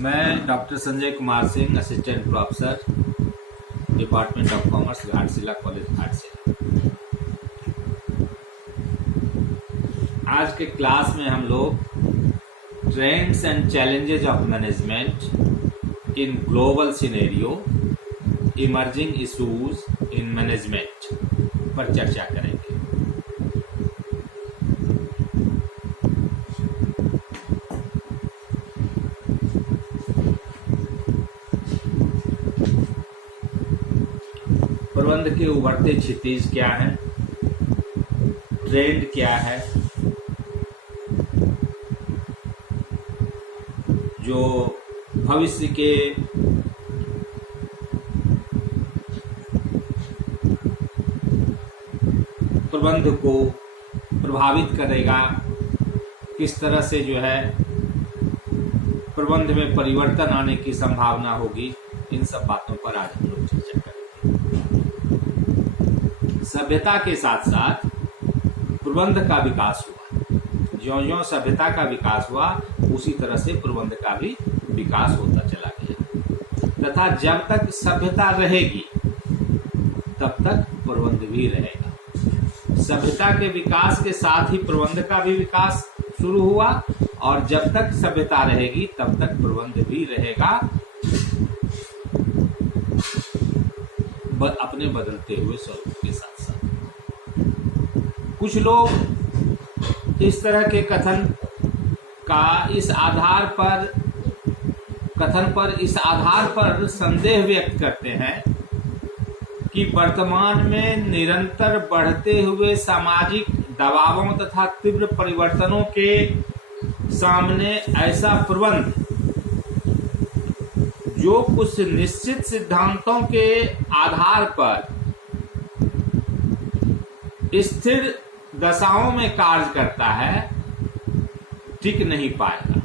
मैं doctor Sanjay Kumar Singh, assistant professor, department of commerce, Ghatshila college, Ghatshila. आज के क्लास में हम लोग trends and challenges of management in global scenario, emerging issues in management पर चर्चा करेंगे। प्रबंध के उभरते क्षितिज क्या है, ट्रेंड क्या है, जो भविष्य के प्रबंध को प्रभावित करेगा, किस तरह से जो है प्रबंध में परिवर्तन आने की संभावना होगी, इन सब बातों पर आज हम लोग चर्चा करेंगे। सभ्यता के साथ साथ प्रबंध का विकास हुआ। ज्यों-ज्यों सभ्यता का विकास हुआ उसी तरह से प्रबंध का भी विकास होता चला गया, तथा जब तक सभ्यता रहेगी तब तक प्रबंध भी रहेगा। सभ्यता के विकास के साथ ही प्रबंध का भी विकास शुरू हुआ, और जब तक सभ्यता रहेगी तब तक प्रबंध भी रहेगा, अपने बदलते हुए स्वरूप के साथ साथ। कुछ लोग इस तरह के कथन पर इस आधार पर संदेह व्यक्त करते हैं कि वर्तमान में निरंतर बढ़ते हुए सामाजिक दबावों तथा तीव्र परिवर्तनों के सामने ऐसा प्रबंध जो कुछ निश्चित सिद्धांतों के आधार पर स्थिर दशाओं में कार्य करता है, टिक नहीं पाएगा।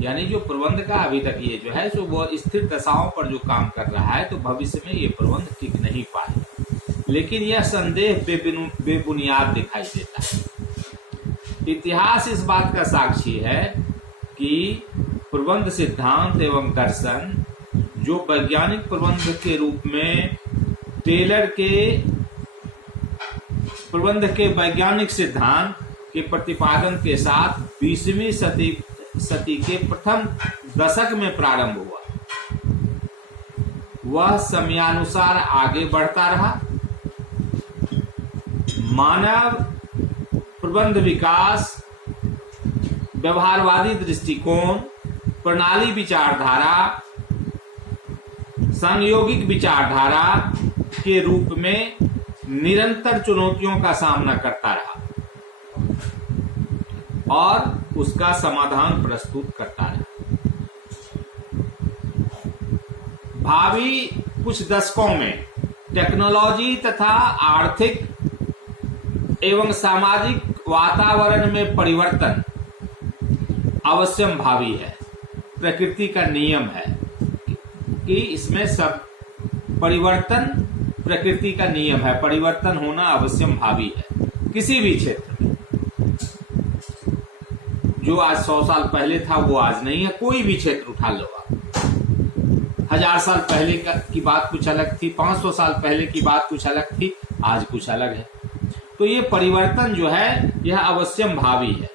यानी जो प्रबंध का अभी तक ये जो है सो वो स्थिर दशाओं पर जो काम कर रहा है, तो भविष्य में ये प्रबंध टिक नहीं पाएगा। लेकिन यह संदेह बेबुनियाद दिखाई देता है। इतिहास इस बात का साक्षी है कि प्रबंध सिद्धांत एवं दर्शन जो वैज्ञानिक प्रबंध के रूप में टेलर के प्रबंध के वैज्ञानिक सिद्धांत के प्रतिपादन के साथ 20वीं सदी के प्रथम दशक में प्रारंभ हुआ, वह समयानुसार आगे बढ़ता रहा। मानव प्रबंध विकास, व्यवहारवादी दृष्टिकोण, प्रणाली विचारधारा, संयोगिक विचारधारा के रूप में निरंतर चुनौतियों का सामना करता रहा और उसका समाधान प्रस्तुत करता रहा। भावी कुछ दशकों में टेक्नोलॉजी तथा आर्थिक एवं सामाजिक वातावरण में परिवर्तन अवश्यम भावी है। प्रकृति का नियम है कि इसमें सब परिवर्तन, प्रकृति का नियम है, परिवर्तन होना अवश्यम भावी है। किसी भी क्षेत्र में जो आज 100 साल पहले था वो आज नहीं है। कोई भी क्षेत्र उठा लो आप, 1000 साल पहले की बात कुछ अलग थी, 500 साल पहले की बात कुछ अलग थी, आज कुछ अलग है। तो ये परिवर्तन जो है यह अवश्यम भावी है।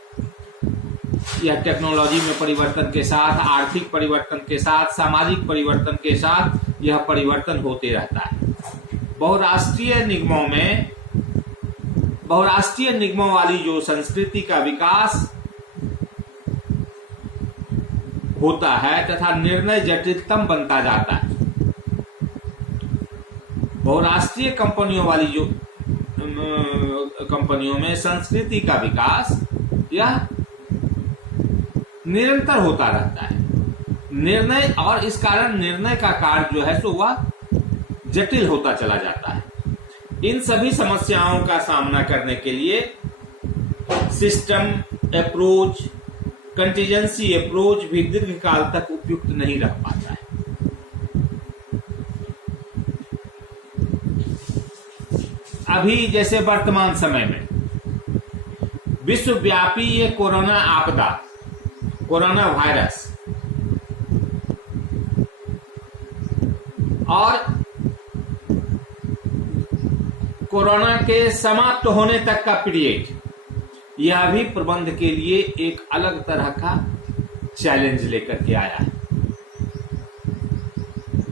यह टेक्नोलॉजी में परिवर्तन के साथ, आर्थिक परिवर्तन के साथ, सामाजिक परिवर्तन के साथ यह परिवर्तन होते रहता है। बहुराष्ट्रीय निगमों वाली जो संस्कृति का विकास होता है तथा निर्णय जटिलतम बनता जाता है। बहुराष्ट्रीय कंपनियों में संस्कृति का विकास यह निरंतर होता रहता है। निर्णय, और इस कारण निर्णय का कार्य जो है सो वह जटिल होता चला जाता है। इन सभी समस्याओं का सामना करने के लिए सिस्टम अप्रोच, कंटीजेंसी अप्रोच भी दीर्घकाल तक उपयुक्त नहीं रह पाता है। अभी जैसे वर्तमान समय में विश्वव्यापी ये कोरोना आपदा, कोरोना वायरस और कोरोना के समाप्त होने तक का पीरियड, यह भी प्रबंध के लिए एक अलग तरह का चैलेंज लेकर के आया है।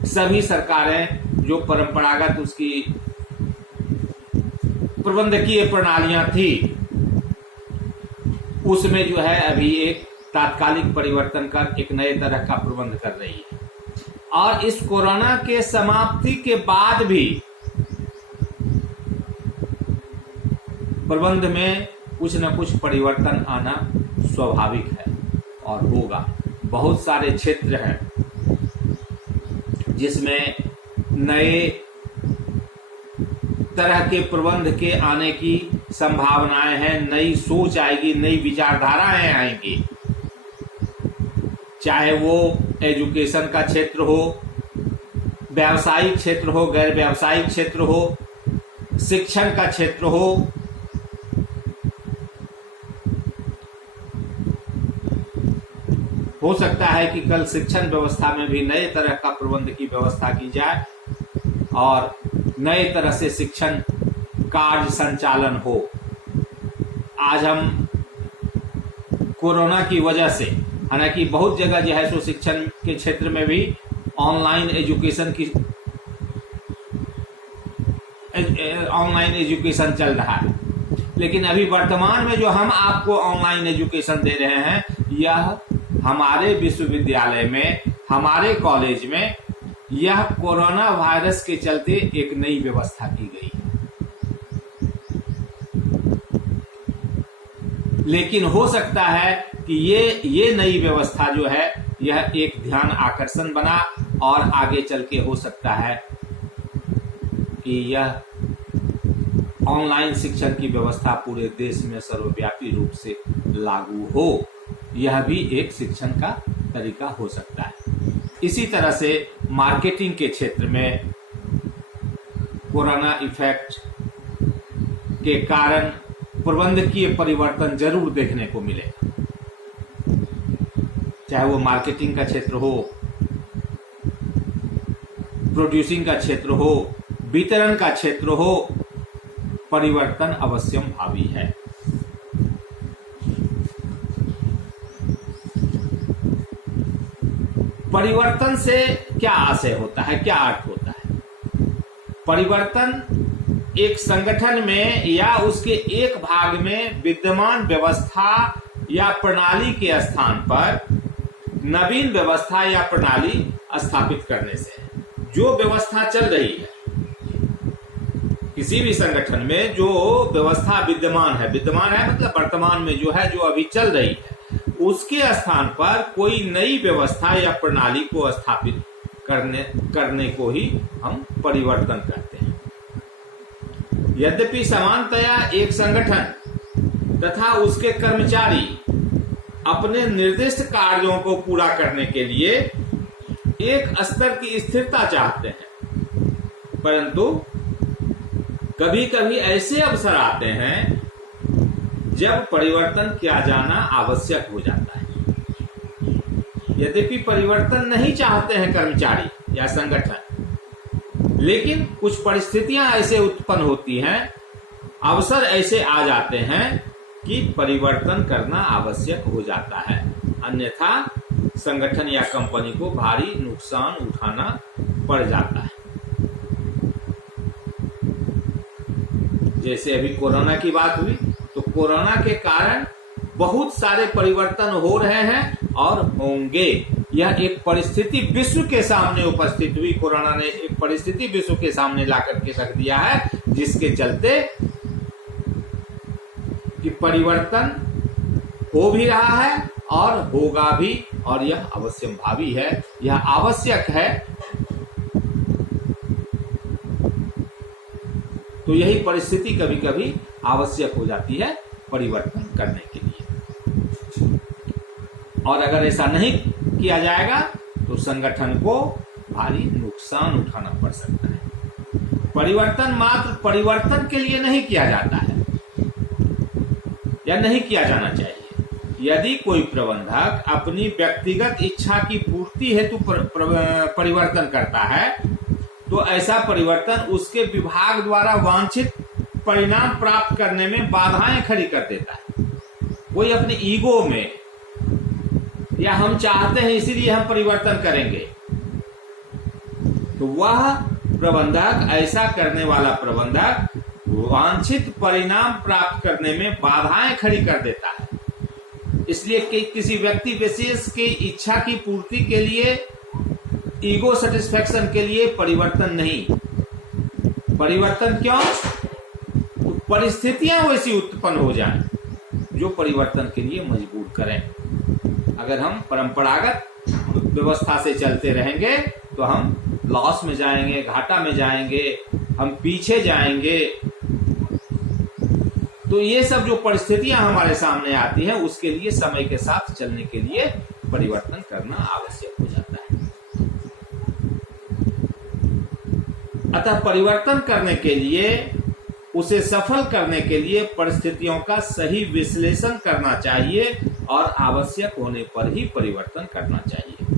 सभी सरकारें जो परंपरागत उसकी प्रबंधकीय प्रणालियां थी, उसमें जो है अभी एक तात्कालिक परिवर्तन कर एक नए तरह का प्रबंध कर रही है। और इस कोरोना के समाप्ति के बाद भी प्रबंध में कुछ न कुछ परिवर्तन आना स्वाभाविक है और होगा। बहुत सारे क्षेत्र हैं जिसमें नए तरह के प्रबंध के आने की संभावनाएं हैं, नई सोच आएगी, नई विचारधाराएं आएंगी, चाहे वो एजुकेशन का क्षेत्र हो, व्यावसायिक क्षेत्र हो, गैर व्यावसायिक क्षेत्र हो, शिक्षण का क्षेत्र हो सकता है कि कल शिक्षण व्यवस्था में भी नए तरह का प्रबंध की व्यवस्था की जाए और नए तरह से शिक्षण कार्य संचालन हो। आज हम कोरोना की वजह से, हालांकि बहुत जगह जो है सो शिक्षण के क्षेत्र में भी ऑनलाइन एजुकेशन चल रहा है, लेकिन अभी वर्तमान में जो हम आपको ऑनलाइन एजुकेशन दे रहे हैं, यह हमारे विश्वविद्यालय में, हमारे कॉलेज में, यह कोरोना वायरस के चलते एक नई व्यवस्था की गई है। लेकिन हो सकता है कि ये नई व्यवस्था जो है यह एक ध्यान आकर्षण बना और आगे चल के हो सकता है कि यह ऑनलाइन शिक्षण की व्यवस्था पूरे देश में सर्वव्यापी रूप से लागू हो। यह भी एक शिक्षण का तरीका हो सकता है। इसी तरह से मार्केटिंग के क्षेत्र में कोरोना इफेक्ट के कारण प्रबंधकीय परिवर्तन जरूर देखने को मिलेगा, चाहे वो मार्केटिंग का क्षेत्र हो, प्रोड्यूसिंग का क्षेत्र हो, वितरण का क्षेत्र हो, परिवर्तन अवश्यम भावी है। परिवर्तन से क्या आशय होता है, क्या अर्थ होता है? परिवर्तन एक संगठन में या उसके एक भाग में विद्यमान व्यवस्था या प्रणाली के स्थान पर नवीन व्यवस्था या प्रणाली स्थापित करने से। जो व्यवस्था चल रही है किसी भी संगठन में, जो व्यवस्था विद्यमान है मतलब वर्तमान में जो है, जो अभी चल रही है, उसके स्थान पर कोई नई व्यवस्था या प्रणाली को स्थापित करने को ही हम परिवर्तन कहते हैं। यद्यपि सामान्यतया एक संगठन तथा उसके कर्मचारी अपने निर्दिष्ट कार्यों को पूरा करने के लिए एक स्तर की स्थिरता चाहते हैं, परंतु कभी कभी ऐसे अवसर आते हैं जब परिवर्तन किया जाना आवश्यक हो जाता है। यद्यपि परिवर्तन नहीं चाहते हैं कर्मचारी या संगठन, लेकिन कुछ परिस्थितियां ऐसे उत्पन्न होती हैं, अवसर ऐसे आ जाते हैं कि परिवर्तन करना आवश्यक हो जाता है, अन्यथा संगठन या कंपनी को भारी नुकसान उठाना पड़ जाता है। जैसे अभी कोरोना की बात हुई, तो कोरोना के कारण बहुत सारे परिवर्तन हो रहे हैं और होंगे। यह एक परिस्थिति विश्व के सामने उपस्थित हुई। कोरोना ने एक परिस्थिति विश्व के सामने लाकर के रख दिया है, जिसके चलते कि परिवर्तन हो भी रहा है और होगा भी, और यह अवश्यम भावी है, यह आवश्यक है। तो यही परिस्थिति कभी कभी आवश्यक हो जाती है परिवर्तन करने के लिए, और अगर ऐसा नहीं किया जाएगा तो संगठन को भारी नुकसान उठाना पड़ सकता है। परिवर्तन मात्र परिवर्तन के लिए नहीं किया जाता है या नहीं किया जाना चाहिए। यदि कोई प्रबंधक अपनी व्यक्तिगत इच्छा की पूर्ति हेतु परिवर्तन करता है तो ऐसा परिवर्तन उसके विभाग द्वारा वांछित परिणाम प्राप्त करने में बाधाएं खड़ी कर देता है। कोई अपने ईगो में, या हम चाहते हैं इसीलिए हम परिवर्तन करेंगे, तो वह प्रबंधक, ऐसा करने वाला प्रबंधक वांछित परिणाम प्राप्त करने में बाधाएं खड़ी कर देता है। इसलिए कि किसी व्यक्ति विशेष की इच्छा की पूर्ति के लिए, ईगो सेटिस्फैक्शन के लिए परिवर्तन नहीं। परिवर्तन क्यों? तो परिस्थितियां वैसी उत्पन्न हो जाएं जो परिवर्तन के लिए मजबूर करें। अगर हम परंपरागत व्यवस्था से चलते रहेंगे तो हम लॉस में जाएंगे, घाटा में जाएंगे, हम पीछे जाएंगे। तो ये सब जो परिस्थितियां हमारे सामने आती हैं, उसके लिए समय के साथ चलने के लिए परिवर्तन करना आवश्यक हो जाता है। अतः परिवर्तन करने के लिए, उसे सफल करने के लिए परिस्थितियों का सही विश्लेषण करना चाहिए और आवश्यक होने पर ही परिवर्तन करना चाहिए।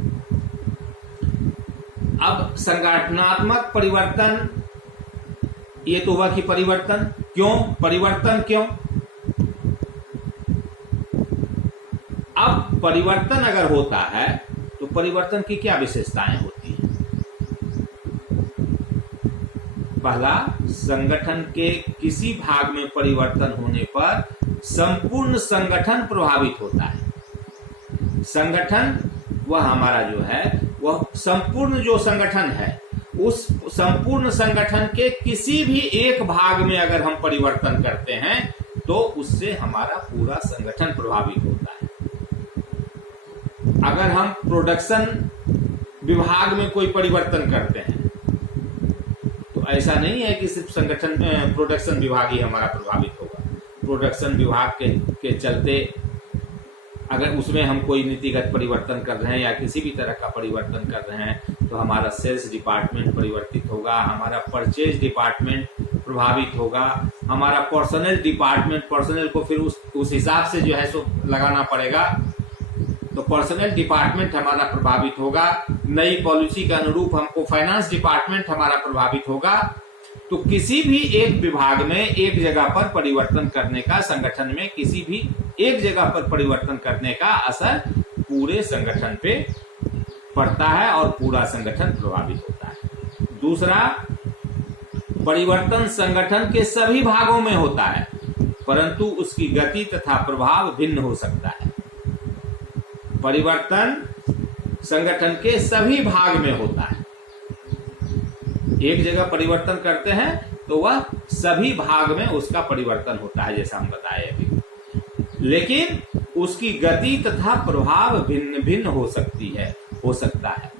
अब संगठनात्मक परिवर्तन, ये तो हुआ कि परिवर्तन क्यों, परिवर्तन क्यों। अब परिवर्तन अगर होता है तो परिवर्तन की क्या विशेषताएं होती हैं? पहला, संगठन के किसी भाग में परिवर्तन होने पर संपूर्ण संगठन प्रभावित होता है। संगठन वह हमारा जो है, वह संपूर्ण जो संगठन है, उस संपूर्ण संगठन के किसी भी एक भाग में अगर हम परिवर्तन करते हैं तो उससे हमारा पूरा संगठन प्रभावित होता है। अगर हम प्रोडक्शन विभाग में कोई परिवर्तन करते हैं तो ऐसा नहीं है कि सिर्फ संगठन में प्रोडक्शन विभाग ही हमारा प्रभावित होगा। प्रोडक्शन विभाग के चलते अगर उसमें हम कोई नीतिगत परिवर्तन कर रहे हैं या किसी भी तरह का परिवर्तन कर रहे हैं तो हमारा सेल्स डिपार्टमेंट परिवर्तित होगा, हमारा परचेज डिपार्टमेंट प्रभावित होगा, हमारा पर्सनल डिपार्टमेंट, पर्सनल को फिर उस हिसाब से जो है सो लगाना पड़ेगा, तो पर्सनल डिपार्टमेंट हमारा प्रभावित होगा। नई पॉलिसी के अनुरूप हमको फाइनेंस डिपार्टमेंट हमारा प्रभावित होगा। तो किसी भी एक विभाग में एक जगह पर परिवर्तन करने का, संगठन में किसी भी एक जगह पर परिवर्तन करने का असर पूरे संगठन पे पड़ता है और पूरा संगठन प्रभावित होता है। दूसरा, परिवर्तन संगठन के सभी भागों में होता है परंतु उसकी गति तथा प्रभाव भिन्न हो सकता है। परिवर्तन संगठन के सभी भाग में होता है। एक जगह परिवर्तन करते हैं तो वह सभी भाग में उसका परिवर्तन होता है, जैसा हम बताए अभी, लेकिन उसकी गति तथा प्रभाव भिन्न भिन्न हो सकता है।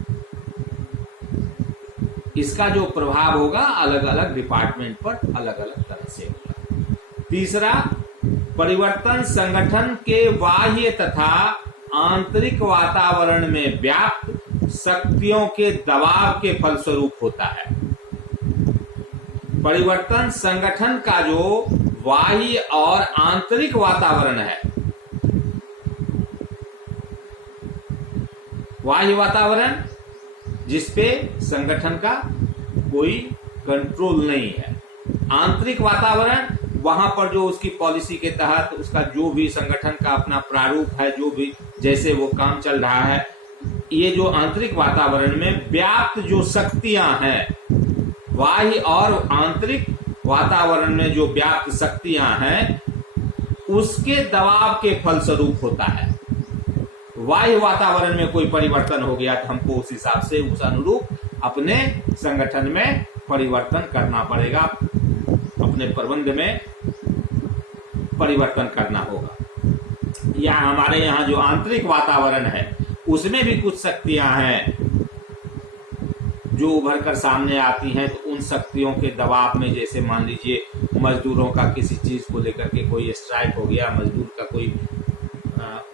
इसका जो प्रभाव होगा अलग अलग डिपार्टमेंट पर अलग अलग तरह से होगा। तीसरा, परिवर्तन संगठन के बाह्य तथा आंतरिक वातावरण में व्याप्त शक्तियों के दबाव के फलस्वरूप होता है। परिवर्तन संगठन का जो बाह्य और आंतरिक वातावरण है, बाह्य वातावरण जिसपे संगठन का कोई कंट्रोल नहीं है, आंतरिक वातावरण वहां पर जो उसकी पॉलिसी के तहत उसका जो भी संगठन का अपना प्रारूप है, जो भी जैसे वो काम चल रहा है, ये जो आंतरिक वातावरण में व्याप्त जो शक्तियां हैं, बाह्य और आंतरिक वातावरण में जो व्याप्त शक्तियां हैं, उसके दबाव के फलस्वरूप होता है। बाह्य वातावरण में कोई परिवर्तन हो गया तो हमको उस हिसाब से उस अनुरूप अपने संगठन में परिवर्तन करना पड़ेगा, अपने प्रबंध में परिवर्तन करना होगा। या हमारे यहाँ जो आंतरिक वातावरण है उसमें भी कुछ शक्तियां हैं जो उभर कर सामने आती हैं, तो उन शक्तियों के दबाव में, जैसे मान लीजिए मजदूरों का किसी चीज को लेकर के कोई स्ट्राइक हो गया, मजदूर का कोई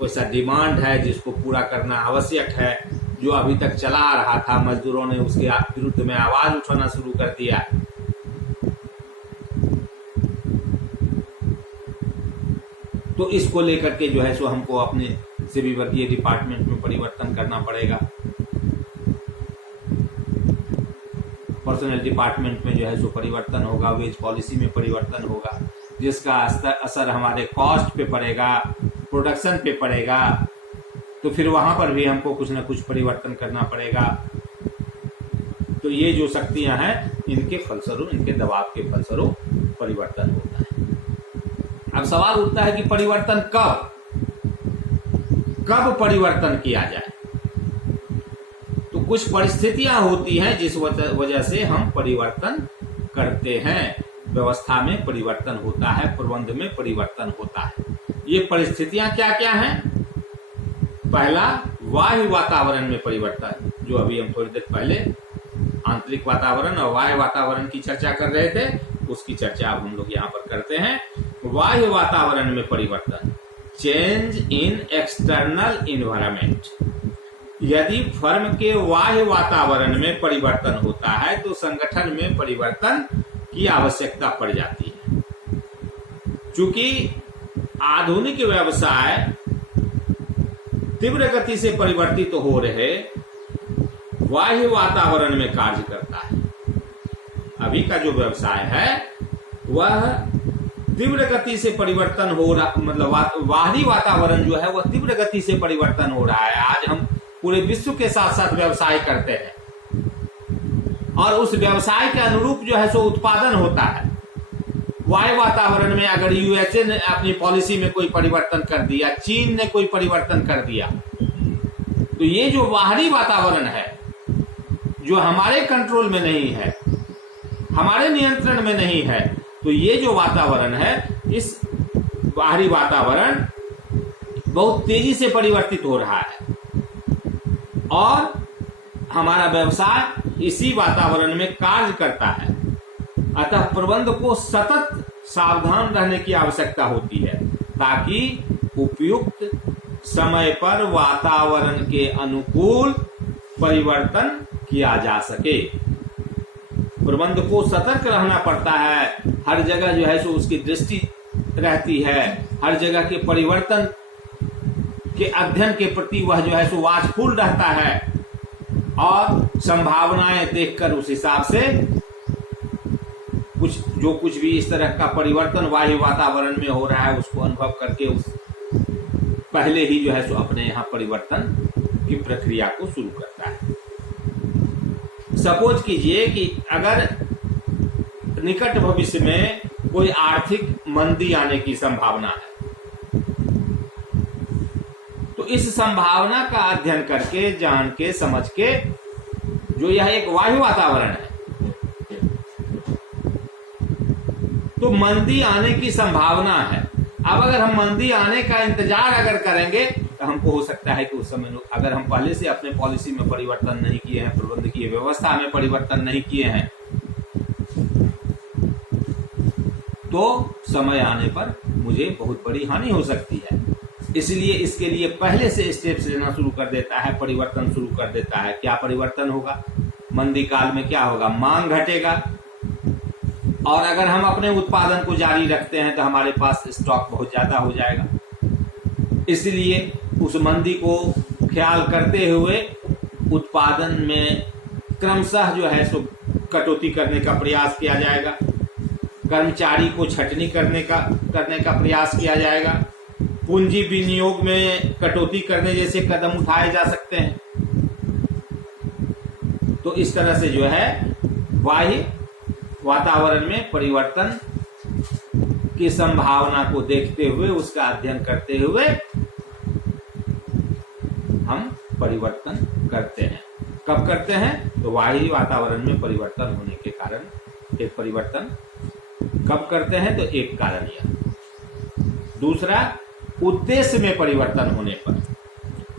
वैसा डिमांड है जिसको पूरा करना आवश्यक है, जो अभी तक चला आ रहा था, मजदूरों ने उसके विरुद्ध में आवाज उठाना शुरू कर दिया, तो इसको लेकर के जो है सो हमको अपने सेवी वर्गीय डिपार्टमेंट में परिवर्तन करना पड़ेगा। पर्सनल डिपार्टमेंट में जो है सो परिवर्तन होगा, वेज पॉलिसी में परिवर्तन होगा, जिसका असर हमारे कॉस्ट पे पड़ेगा, प्रोडक्शन पे पड़ेगा, तो फिर वहां पर भी हमको कुछ ना कुछ परिवर्तन करना पड़ेगा। तो ये जो शक्तियां हैं, इनके फलस्वरूप, इनके दबाव के फलस्वरूप परिवर्तन होता है। अब सवाल उठता है कि परिवर्तन कब परिवर्तन किया जाए। तो कुछ परिस्थितियां होती हैं जिस वजह से हम परिवर्तन करते हैं, व्यवस्था में परिवर्तन होता है, प्रबंध में परिवर्तन होता है। ये परिस्थितियां क्या क्या हैं? पहला, बाह्य वातावरण में परिवर्तन, जो अभी हम थोड़ी देर पहले आंतरिक वातावरण और बाह्य वातावरण की चर्चा कर रहे थे, उसकी चर्चा अब हम लोग यहाँ पर करते हैं। बाह्य वातावरण में परिवर्तन, चेंज इन एक्सटर्नल इन्वायरमेंट। यदि फर्म के बाह्य वातावरण में परिवर्तन होता है तो संगठन में परिवर्तन की आवश्यकता पड़ जाती है। चूंकि आधुनिक व्यवसाय तीव्र गति से परिवर्तित हो रहे बाह्य वातावरण में कार्य करता है। अभी का जो व्यवसाय है वह तीव्र गति से परिवर्तन हो रहा, मतलब बाहरी वातावरण जो है वह तीव्र गति से परिवर्तन हो रहा है। आज हम पूरे विश्व के साथ साथ व्यवसाय करते हैं और उस व्यवसाय के अनुरूप जो है सो उत्पादन होता है। वायु वातावरण में अगर यूएसए ने अपनी पॉलिसी में कोई परिवर्तन कर दिया, चीन ने कोई परिवर्तन कर दिया, तो ये जो बाहरी वातावरण है, जो हमारे कंट्रोल में नहीं है, हमारे नियंत्रण में नहीं है, तो ये जो वातावरण है, इस बाहरी वातावरण बहुत तेजी से परिवर्तित हो रहा है और हमारा व्यवसाय इसी वातावरण में कार्य करता है। अतः प्रबंध को सतत सावधान रहने की आवश्यकता होती है ताकि उपयुक्त समय पर वातावरण के अनुकूल परिवर्तन किया जा सके। प्रबंध को सतर्क रहना पड़ता है, हर जगह जो है सो उसकी दृष्टि रहती है, हर जगह के परिवर्तन के अध्ययन के प्रति वह जो है सो वाचफुल रहता है और संभावनाएं देखकर उस हिसाब से कुछ भी इस तरह का परिवर्तन वायु वातावरण में हो रहा है उसको अनुभव करके उस पहले ही जो है सो अपने यहाँ परिवर्तन की प्रक्रिया को शुरू करता है। सपोज कीजिए कि अगर निकट भविष्य में कोई आर्थिक मंदी आने की संभावना है, तो इस संभावना का अध्ययन करके, जान के, समझ के, जो यह एक वायु वातावरण है, तो मंदी आने की संभावना है। अब अगर हम मंदी आने का इंतजार अगर करेंगे तो हमको हो सकता है कि उस समय अगर हम पहले से अपने पॉलिसी में परिवर्तन नहीं किए हैं, प्रबंध की व्यवस्था में परिवर्तन नहीं किए हैं, तो समय आने पर मुझे बहुत बड़ी हानि हो सकती है। इसलिए इसके लिए पहले से स्टेप्स लेना शुरू कर देता है, परिवर्तन शुरू कर देता है। क्या परिवर्तन होगा? मंदी काल में क्या होगा? मांग घटेगा और अगर हम अपने उत्पादन को जारी रखते हैं तो हमारे पास स्टॉक बहुत ज्यादा हो जाएगा। इसलिए उस मंदी को ख्याल करते हुए उत्पादन में क्रमशः जो है सो कटौती करने का प्रयास किया जाएगा, कर्मचारी को छटनी करने का प्रयास किया जाएगा, पूंजी विनियोग में कटौती करने जैसे कदम उठाए जा सकते हैं। तो इस तरह से जो है बाह्य वातावरण में परिवर्तन की संभावना को देखते हुए, उसका अध्ययन करते हुए हम परिवर्तन करते हैं। कब करते हैं? तो बाह्य वातावरण में परिवर्तन होने के कारण एक परिवर्तन। कब करते हैं? तो एक कारण यह। दूसरा, उद्देश्य में परिवर्तन होने पर,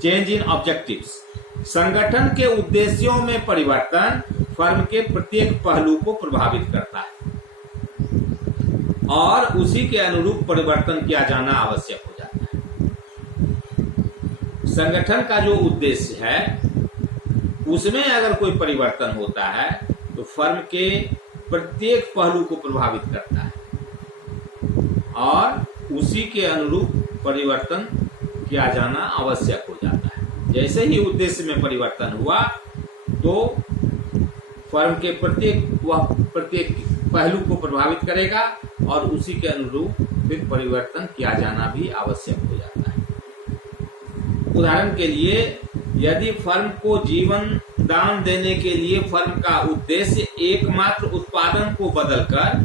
चेंज इन ऑब्जेक्टिव्स। संगठन के उद्देश्यों में परिवर्तन फर्म के प्रत्येक पहलू को प्रभावित करता है और उसी के अनुरूप परिवर्तन किया जाना आवश्यक हो जाता है। संगठन का जो उद्देश्य है उसमें अगर कोई परिवर्तन होता है तो फर्म के प्रत्येक पहलू को प्रभावित करता है और उसी के अनुरूप परिवर्तन किया जाना आवश्यक हो जाता है। जैसे ही उद्देश्य में परिवर्तन हुआ तो फर्म के प्रत्येक पहलू को प्रभावित करेगा और उसी के अनुरूप फिर परिवर्तन किया जाना भी आवश्यक हो जाता है। उदाहरण के लिए, यदि फर्म को जीवन दान देने के लिए फर्म का उद्देश्य एकमात्र उत्पादन को बदलकर,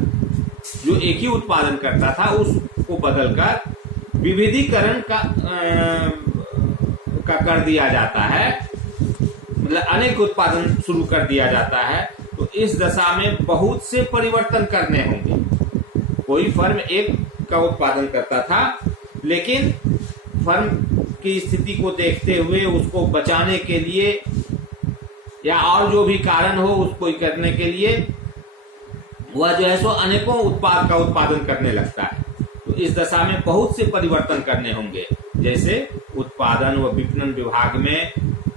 जो एक ही उत्पादन करता था उसको बदलकर विविधीकरण का कर दिया जाता है, मतलब अनेक उत्पादन शुरू कर दिया जाता है, तो इस दशा में बहुत से परिवर्तन करने होंगे। कोई फर्म एक का उत्पादन करता था, लेकिन फर्म की स्थिति को देखते हुए उसको बचाने के लिए या और जो भी कारण हो उसको करने के लिए वह जो है सो अनेकों उत्पाद का उत्पादन करने लगता है। तो इस दशा में बहुत से परिवर्तन करने होंगे, जैसे उत्पादन व विपणन विभाग में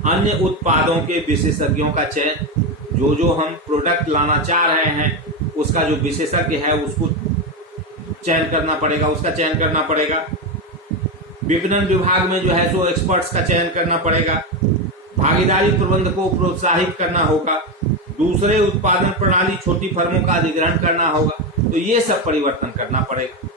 अन्य उत्पादों के विशेषज्ञों का चयन, जो हम प्रोडक्ट लाना चाह रहे हैं उसका जो विशेषज्ञ है उसको चयन करना पड़ेगा, उसका चयन करना पड़ेगा। विपणन विभाग में जो है सो एक्सपर्ट्स का चयन करना पड़ेगा। भागीदारी प्रबंध को प्रोत्साहित करना होगा। दूसरे उत्पादन प्रणाली छोटी फर्मों का अधिग्रहण करना होगा। तो ये सब परिवर्तन करना पड़ेगा।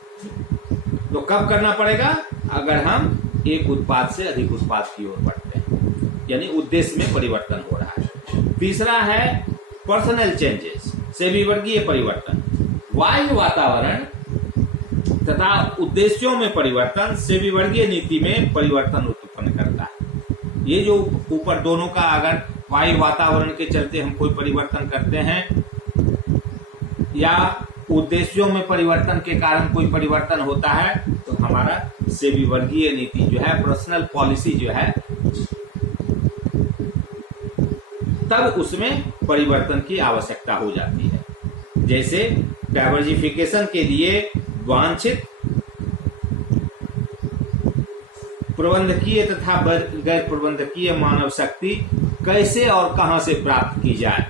तो कब करना पड़ेगा? अगर हम एक उत्पाद से अधिक उत्पाद की ओर बढ़ते हैं, यानी उद्देश्य में परिवर्तन हो रहा है। तीसरा है पर्सनल चेंजेस, सेविवर्गीय परिवर्तन। बाह्य वातावरण तथा उद्देश्यों में परिवर्तन सेविवर्गीय नीति में परिवर्तन उत्पन्न करता है। ये जो ऊपर दोनों का, अगर बाह्य वातावरण के चलते हम कोई परिवर्तन करते हैं या उद्देश्यों में परिवर्तन के कारण कोई परिवर्तन होता है, तो हमारा सेविवर्गीय नीति जो है, पर्सनल पॉलिसी जो है, तब उसमें परिवर्तन की आवश्यकता हो जाती है। जैसे डाइवर्सिफिकेशन के लिए वांछित प्रबंधकीय तथा गैर प्रबंधकीय मानव शक्ति कैसे और कहां से प्राप्त की जाए।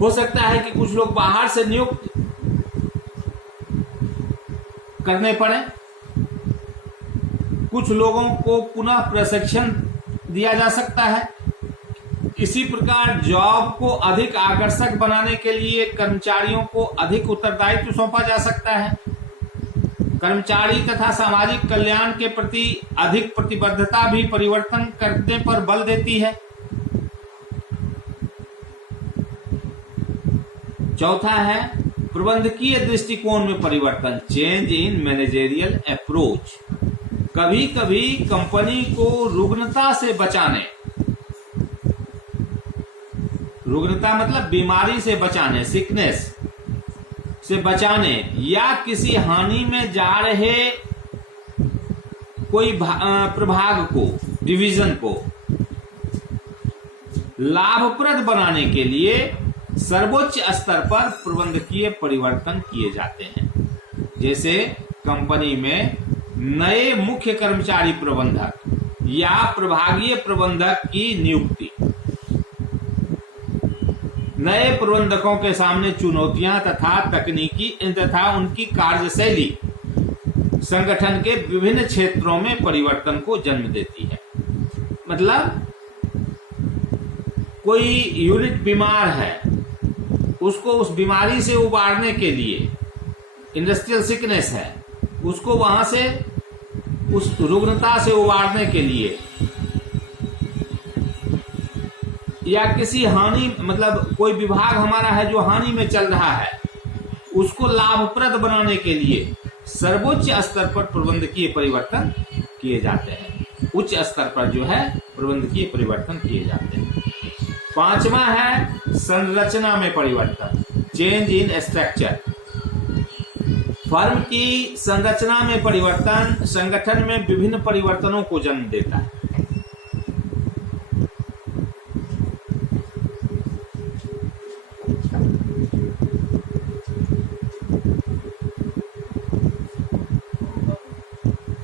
हो सकता है कि कुछ लोग बाहर से नियुक्त करने पड़े, कुछ लोगों को पुनः प्रशिक्षण दिया जा सकता है। इसी प्रकार जॉब को अधिक आकर्षक बनाने के लिए कर्मचारियों को अधिक उत्तरदायित्व सौंपा जा सकता है। कर्मचारी तथा सामाजिक कल्याण के प्रति अधिक प्रतिबद्धता भी परिवर्तन करने पर बल देती है। चौथा है प्रबंधकीय दृष्टिकोण में परिवर्तन, चेंज इन मैनेजरियल अप्रोच। कभी कभी कंपनी को रुग्णता से बचाने, रुग्णता मतलब बीमारी से बचाने, सिकनेस से बचाने, या किसी हानि में जा रहे कोई प्रभाग को, डिवीजन को लाभप्रद बनाने के लिए सर्वोच्च स्तर पर प्रबंधकीय परिवर्तन किए जाते हैं। जैसे कंपनी में नए मुख्य कर्मचारी प्रबंधक या प्रभागीय प्रबंधक की नियुक्ति, नए प्रबंधकों के सामने चुनौतियां तथा तकनीकी तथा उनकी कार्यशैली संगठन के विभिन्न क्षेत्रों में परिवर्तन को जन्म देती है। मतलब कोई यूनिट बीमार है, उसको उस बीमारी से उबारने के लिए, इंडस्ट्रियल सिकनेस है, उसको वहां से उस रुग्णता से उबारने के लिए, या किसी हानि, मतलब कोई विभाग हमारा है जो हानि में चल रहा है, उसको लाभप्रद बनाने के लिए सर्वोच्च स्तर पर प्रबंधकीय परिवर्तन किए जाते हैं। उच्च स्तर पर जो है प्रबंधकीय परिवर्तन किए जाते हैं। पांचवा है संरचना में परिवर्तन, चेंज इन स्ट्रक्चर। फर्म की संरचना में परिवर्तन संगठन में विभिन्न परिवर्तनों को जन्म देता है।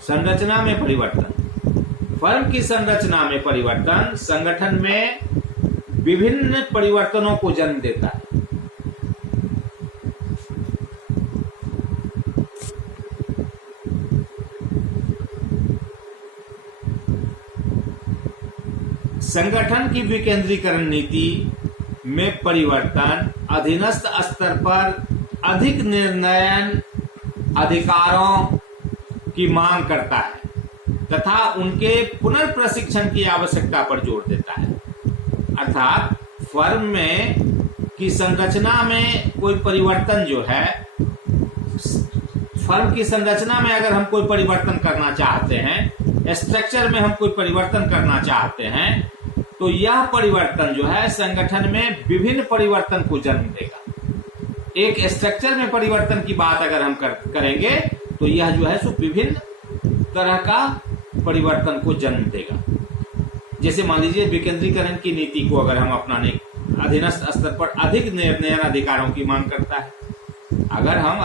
संरचना में परिवर्तन, फर्म की संरचना में परिवर्तन संगठन में विभिन्न परिवर्तनों को जन्म देता है। संगठन की विकेंद्रीकरण नीति, में परिवर्तन अधीनस्थ स्तर पर अधिक निर्णयन अधिकारों की मांग करता है तथा उनके पुनर्प्रशिक्षण की आवश्यकता पर जोर देता है। अर्थात फर्म में की संरचना में कोई परिवर्तन जो है, फर्म की संरचना में अगर हम कोई परिवर्तन करना चाहते हैं, स्ट्रक्चर में हम कोई परिवर्तन करना चाहते हैं, तो यह परिवर्तन जो है संगठन में विभिन्न परिवर्तन को जन्म देगा। एक स्ट्रक्चर में परिवर्तन की बात अगर हम करेंगे तो यह जो है सो विभिन्न तरह का परिवर्तन को जन्म देगा। जैसे मान लीजिए विकेंद्रीकरण की नीति को अगर हम अपनाने, अधीनस्थ स्तर पर अधिक निर्णयन अधिकारों की मांग करता है। अगर हम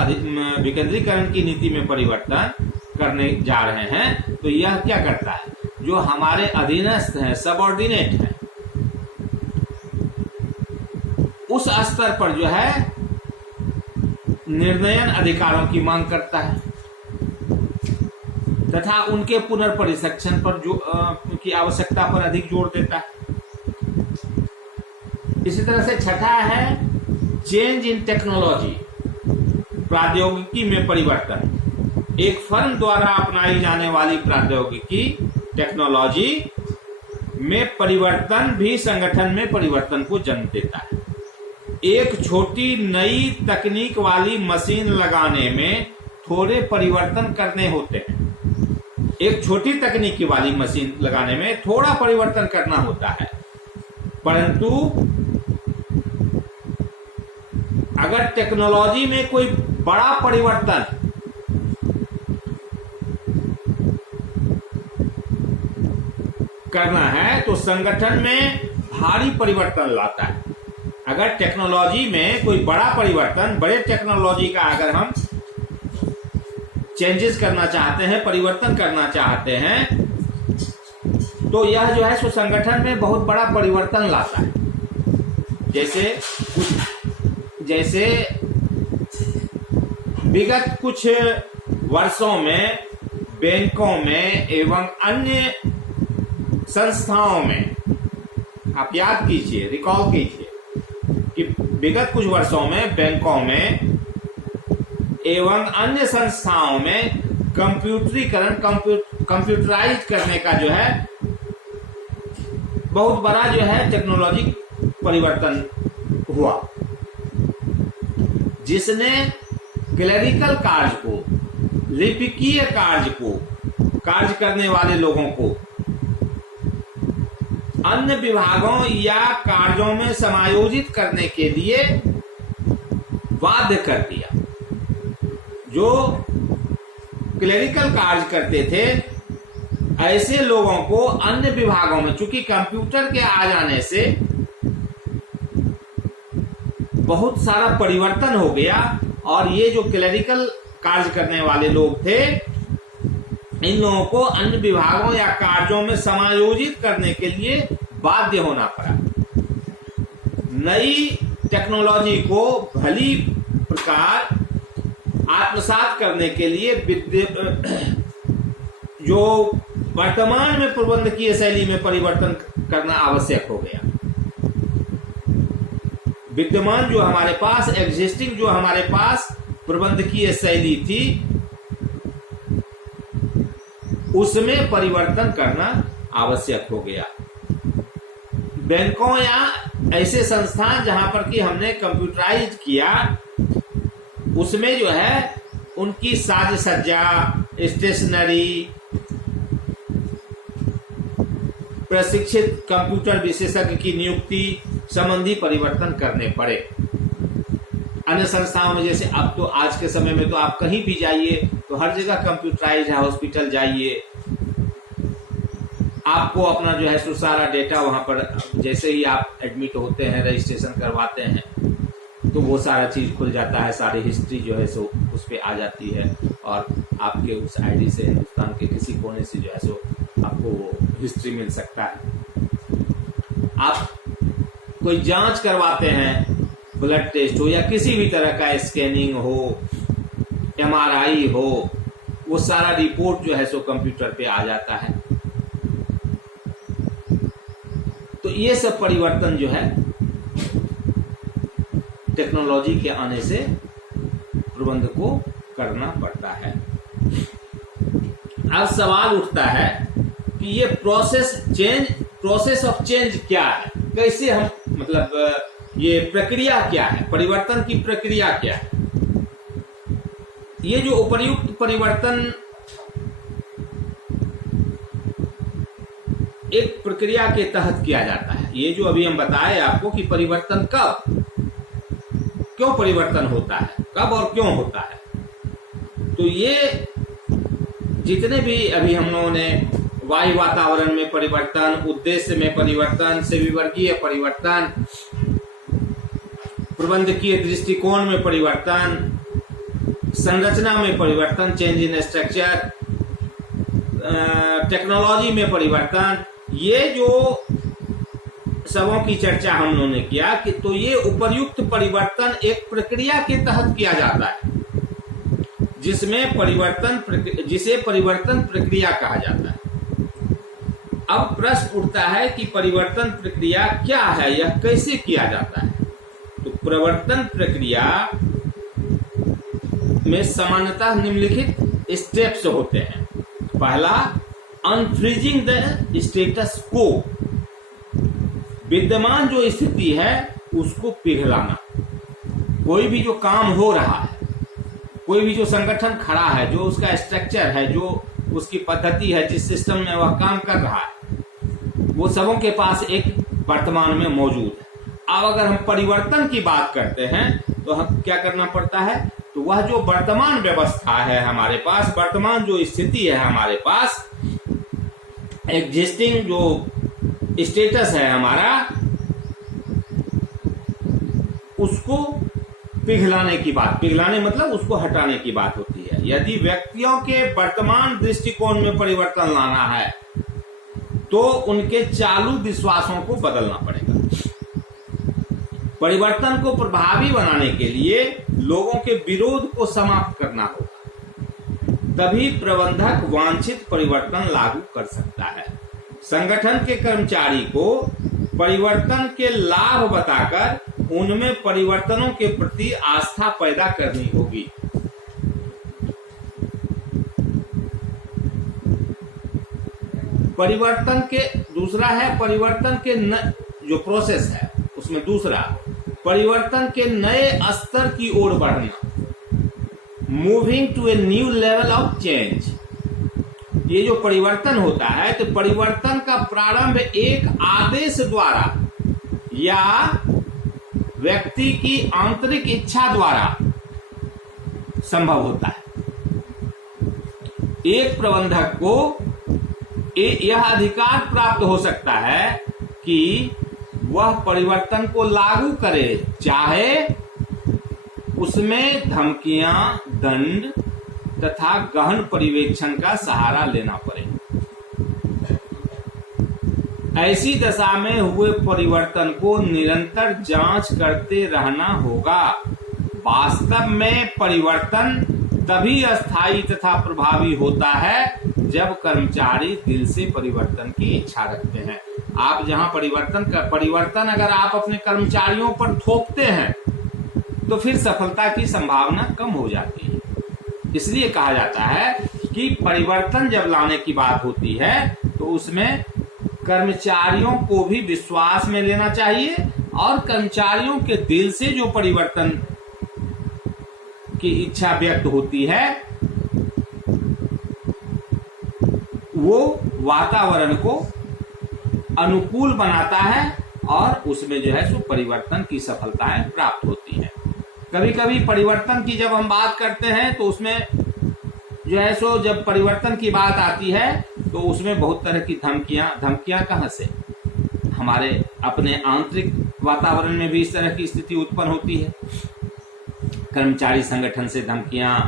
विकेंद्रीकरण की नीति में परिवर्तन करने जा रहे हैं तो यह क्या करता है, जो हमारे अधीनस्थ हैं, सबऑर्डिनेट हैं, उस स्तर पर जो है निर्णयन अधिकारों की मांग करता है तथा उनके पुनर्प्रशिक्षण पर जो की आवश्यकता पर अधिक जोर देता है। इसी तरह से छठा है चेंज इन टेक्नोलॉजी, प्रौद्योगिकी में परिवर्तन। एक फर्म द्वारा अपनाई जाने वाली प्रौद्योगिकी, टेक्नोलॉजी में परिवर्तन भी संगठन में परिवर्तन को जन्म देता है। एक छोटी नई तकनीक वाली मशीन लगाने में थोड़े परिवर्तन करने होते हैं। एक छोटी तकनीकी वाली मशीन लगाने में थोड़ा परिवर्तन करना होता है, परंतु अगर टेक्नोलॉजी में कोई बड़ा परिवर्तन करना है तो संगठन में भारी परिवर्तन लाता है। अगर टेक्नोलॉजी में कोई बड़ा परिवर्तन, बड़े टेक्नोलॉजी का अगर हम चेंजेस करना चाहते हैं, परिवर्तन करना चाहते हैं, तो यह जो है सो संगठन में बहुत बड़ा परिवर्तन लाता है। जैसे विगत कुछ वर्षों में बैंकों में एवं अन्य संस्थाओं में, आप याद कीजिए, रिकॉल कीजिए कि विगत कुछ वर्षों में बैंकों में एवं अन्य संस्थाओं में कंप्यूटरीकरण, कंप्यूटराइज करने का जो है बहुत बड़ा जो है टेक्नोलॉजी परिवर्तन हुआ, जिसने क्लेरिकल कार्य को, लिपिकीय कार्य करने वाले लोगों को अन्य विभागों या कार्यों में समायोजित करने के लिए बाध्य कर दिया। जो क्लेरिकल कार्य करते थे ऐसे लोगों को अन्य विभागों में, चूंकि कंप्यूटर के आ जाने से बहुत सारा परिवर्तन हो गया और ये जो क्लेरिकल कार्य करने वाले लोग थे, इन लोगों को अन्य विभागों या कार्यों में समायोजित करने के लिए बाध्य होना पड़ा। नई टेक्नोलॉजी को भली प्रकार आत्मसात करने के लिए जो वर्तमान में प्रबंधकीय शैली में परिवर्तन करना आवश्यक हो गया। विद्यमान जो हमारे पास, एग्जिस्टिंग जो हमारे पास प्रबंधकीय शैली थी, उसमें परिवर्तन करना आवश्यक हो गया। बैंकों या ऐसे संस्थान जहां पर कि हमने कंप्यूटराइज किया, उसमें जो है उनकी साज सज्जा, स्टेशनरी, प्रशिक्षित कंप्यूटर विशेषज्ञ की नियुक्ति संबंधी परिवर्तन करने पड़े। अन्य संस्थाओं में जैसे अब तो आज के समय में तो आप कहीं भी जाइए तो हर जगह कंप्यूटराइज है। हॉस्पिटल जाइए, आपको अपना जो है सारा डेटा वहां पर, जैसे ही आप एडमिट होते हैं, रजिस्ट्रेशन करवाते हैं, तो वो सारा चीज खुल जाता है, सारी हिस्ट्री जो है सो उस पर आ जाती है और आपके उस आईडी से हिंदुस्तान के किसी कोने से जो है सो आपको वो हिस्ट्री मिल सकता है। आप कोई जांच करवाते हैं, ब्लड टेस्ट हो या किसी भी तरह का स्कैनिंग हो, एमआरआई हो, वो सारा रिपोर्ट जो है सो कंप्यूटर पे आ जाता है। तो ये सब परिवर्तन जो है टेक्नोलॉजी के आने से प्रबंध को करना पड़ता है। अब सवाल उठता है कि ये प्रोसेस ऑफ चेंज क्या है, कैसे हम मतलब ये प्रक्रिया क्या है, परिवर्तन की प्रक्रिया क्या है। ये जो उपर्युक्त परिवर्तन एक प्रक्रिया के तहत किया जाता है। ये जो अभी हम बताए आपको कि परिवर्तन कब, क्यों परिवर्तन होता है, कब और क्यों होता है, तो ये जितने भी अभी हम लोगों ने वायु वातावरण में परिवर्तन, उद्देश्य में परिवर्तन, सेविवर्गीय परिवर्तन, प्रबंधकीय दृष्टिकोण में परिवर्तन, संरचना में परिवर्तन, चेंज इन स्ट्रक्चर, टेक्नोलॉजी में परिवर्तन, ये जो सबों की चर्चा हम लोगों ने किया कि तो ये उपर्युक्त परिवर्तन एक प्रक्रिया के तहत किया जाता है, जिसे परिवर्तन प्रक्रिया कहा जाता है। अब प्रश्न उठता है कि परिवर्तन प्रक्रिया क्या है, यह कैसे किया जाता है। तो परिवर्तन प्रक्रिया में सामान्यतः निम्नलिखित स्टेप्स होते हैं। पहला, अनफ्रीजिंग द स्टेटस को, विद्यमान जो स्थिति है उसको पिघलाना। कोई भी जो काम हो रहा है, कोई भी जो संगठन खड़ा है, जो उसका स्ट्रक्चर है, जो उसकी पद्धति है, जिस सिस्टम में वह काम कर रहा है, वो सबों के पास एक वर्तमान में मौजूद है। अब अगर हम परिवर्तन की बात करते हैं तो हम क्या करना पड़ता है, तो वह जो वर्तमान व्यवस्था है हमारे पास, वर्तमान जो स्थिति है हमारे पास, एग्जिस्टिंग जो स्टेटस है हमारा, उसको पिघलाने की बात, पिघलाने मतलब उसको हटाने की बात होती है। यदि व्यक्तियों के वर्तमान दृष्टिकोण में परिवर्तन लाना है तो उनके चालू विश्वासों को बदलना पड़ेगा। परिवर्तन को प्रभावी बनाने के लिए लोगों के विरोध को समाप्त करना होगा, तभी प्रबंधक वांछित परिवर्तन लागू कर सकता है। संगठन के कर्मचारी को परिवर्तन के लाभ बताकर उनमें परिवर्तनों के प्रति आस्था पैदा करनी होगी। परिवर्तन के दूसरा है, परिवर्तन के जो प्रोसेस है उसमें दूसरा, परिवर्तन के नए स्तर की ओर बढ़ना, moving to a new level of change. ये जो परिवर्तन होता है, तो परिवर्तन का प्रारंभ एक आदेश द्वारा या व्यक्ति की आंतरिक इच्छा द्वारा संभव होता है। एक प्रबंधक को यह अधिकार प्राप्त हो सकता है कि वह परिवर्तन को लागू करे, चाहे उसमें धमकियां, दंड तथा गहन पर्यवेक्षण का सहारा लेना पड़े। ऐसी दशा में हुए परिवर्तन को निरंतर जांच करते रहना होगा। वास्तव में परिवर्तन तभी अस्थायी तथा प्रभावी होता है जब कर्मचारी दिल से परिवर्तन की इच्छा रखते हैं। आप जहां परिवर्तन अगर आप अपने कर्मचारियों पर थोपते हैं तो फिर सफलता की संभावना कम हो जाती है। इसलिए कहा जाता है कि परिवर्तन जब लाने की बात होती है तो उसमें कर्मचारियों को भी विश्वास में लेना चाहिए और कर्मचारियों के दिल से जो परिवर्तन की इच्छा व्यक्त होती है वो वातावरण को अनुकूल बनाता है और उसमें जो है सो परिवर्तन की सफलताएं प्राप्त होती हैं। कभी कभी परिवर्तन की जब हम बात करते हैं तो उसमें जो है सो जब परिवर्तन की बात आती है तो उसमें बहुत तरह की धमकियां कहां से, हमारे अपने आंतरिक वातावरण में भी इस तरह की स्थिति उत्पन्न होती है। कर्मचारी संगठन से धमकियां,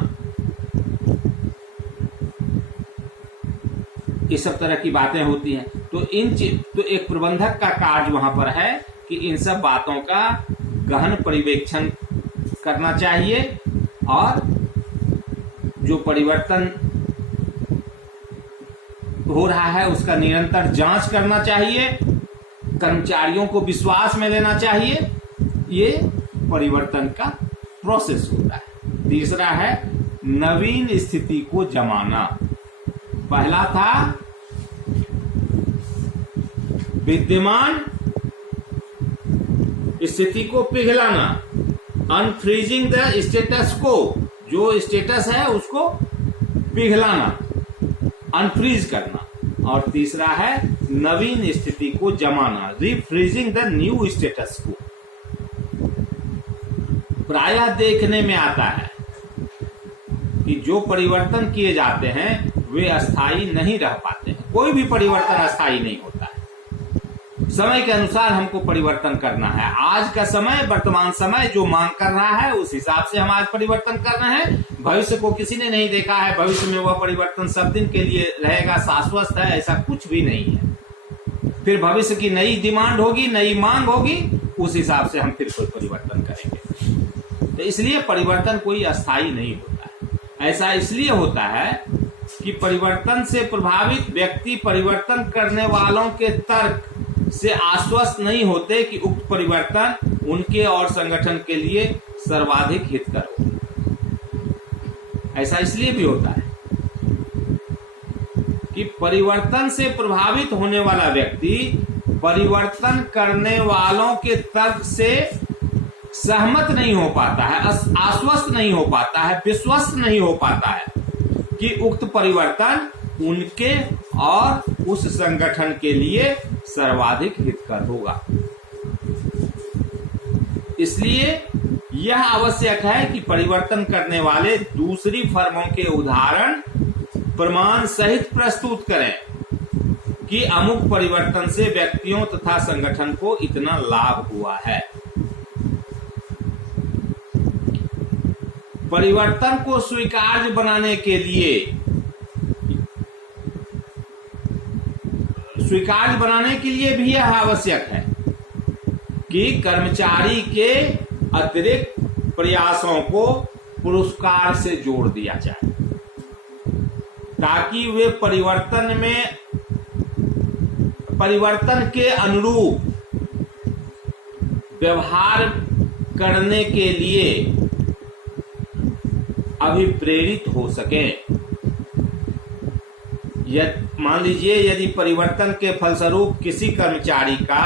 इस सब तरह की बातें होती हैं। तो तो एक प्रबंधक का कार्य वहां पर है कि इन सब बातों का गहन पर्यवेक्षण करना चाहिए और जो परिवर्तन हो रहा है उसका निरंतर जांच करना चाहिए, कर्मचारियों को विश्वास में लेना चाहिए। ये परिवर्तन का प्रोसेस होता है। तीसरा है नवीन स्थिति को जमाना। पहला था विद्यमान स्थिति को पिघलाना, अनफ्रीजिंग द स्टेटस को, जो स्टेटस है उसको पिघलाना, अनफ्रीज करना। और तीसरा है नवीन स्थिति को जमाना, रीफ्रीजिंग द न्यू स्टेटस को। प्रायः देखने में आता है कि जो परिवर्तन किए जाते हैं वे अस्थायी नहीं रह पाते हैं। कोई भी परिवर्तन अस्थायी नहीं होता है। समय के अनुसार हमको परिवर्तन करना है। आज का समय, वर्तमान समय जो मांग कर रहा है उस हिसाब से हम आज परिवर्तन कर रहे हैं। भविष्य को किसी ने नहीं देखा है, भविष्य में वह परिवर्तन सब दिन के लिए रहेगा, शाश्वत है, ऐसा कुछ भी नहीं है। फिर भविष्य की नई डिमांड होगी, नई मांग होगी, उस हिसाब से हम फिर कोई परिवर्तन करेंगे। तो इसलिए परिवर्तन कोई अस्थायी नहीं होता है। ऐसा इसलिए होता है कि परिवर्तन से प्रभावित व्यक्ति परिवर्तन करने वालों के तर्क से आश्वस्त नहीं होते कि उक्त परिवर्तन उनके और संगठन के लिए सर्वाधिक हितकर हो। ऐसा इसलिए भी होता है कि परिवर्तन से प्रभावित होने वाला व्यक्ति परिवर्तन करने वालों के तर्क से सहमत नहीं हो पाता है, आश्वस्त नहीं हो पाता है, विश्वस्त नहीं हो पाता है कि उक्त परिवर्तन उनके और उस संगठन के लिए सर्वाधिक हितकर होगा। इसलिए यह आवश्यक है कि परिवर्तन करने वाले दूसरी फर्मों के उदाहरण प्रमाण सहित प्रस्तुत करें कि अमुक परिवर्तन से व्यक्तियों तथा संगठन को इतना लाभ हुआ है। परिवर्तन को स्वीकार्य बनाने के लिए भी यह आवश्यक है कि कर्मचारी के अतिरिक्त प्रयासों को पुरस्कार से जोड़ दिया जाए, ताकि वे परिवर्तन के अनुरूप व्यवहार करने के लिए अभिप्रेरित हो सकें। मान लीजिए यदि परिवर्तन के फलस्वरूप किसी कर्मचारी का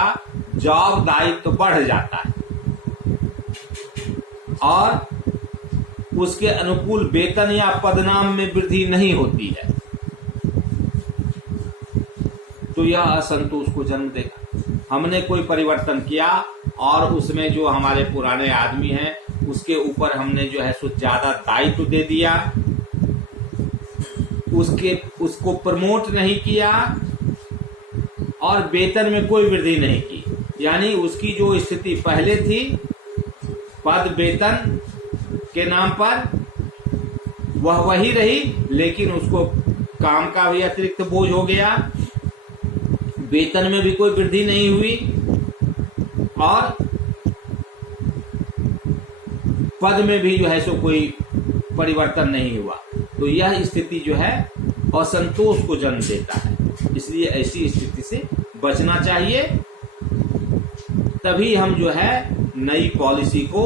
जॉब दायित्व बढ़ जाता है और उसके अनुकूल वेतन या पदनाम में वृद्धि नहीं होती है, तो यह असंतोष को जन्म देगा। हमने कोई परिवर्तन किया और उसमें जो हमारे पुराने आदमी हैं उसके ऊपर हमने जो है सो ज्यादा दायित्व दे दिया, उसको प्रमोट नहीं किया और वेतन में कोई वृद्धि नहीं की। यानी उसकी जो स्थिति पहले थी पद वेतन के नाम पर वह वही रही, लेकिन उसको काम का भी अतिरिक्त बोझ हो गया, वेतन में भी कोई वृद्धि नहीं हुई और पद में भी जो है सो कोई परिवर्तन नहीं हुआ। तो यह स्थिति जो है असंतोष को जन्म देता है। इसलिए ऐसी स्थिति से बचना चाहिए, तभी हम जो है नई पॉलिसी को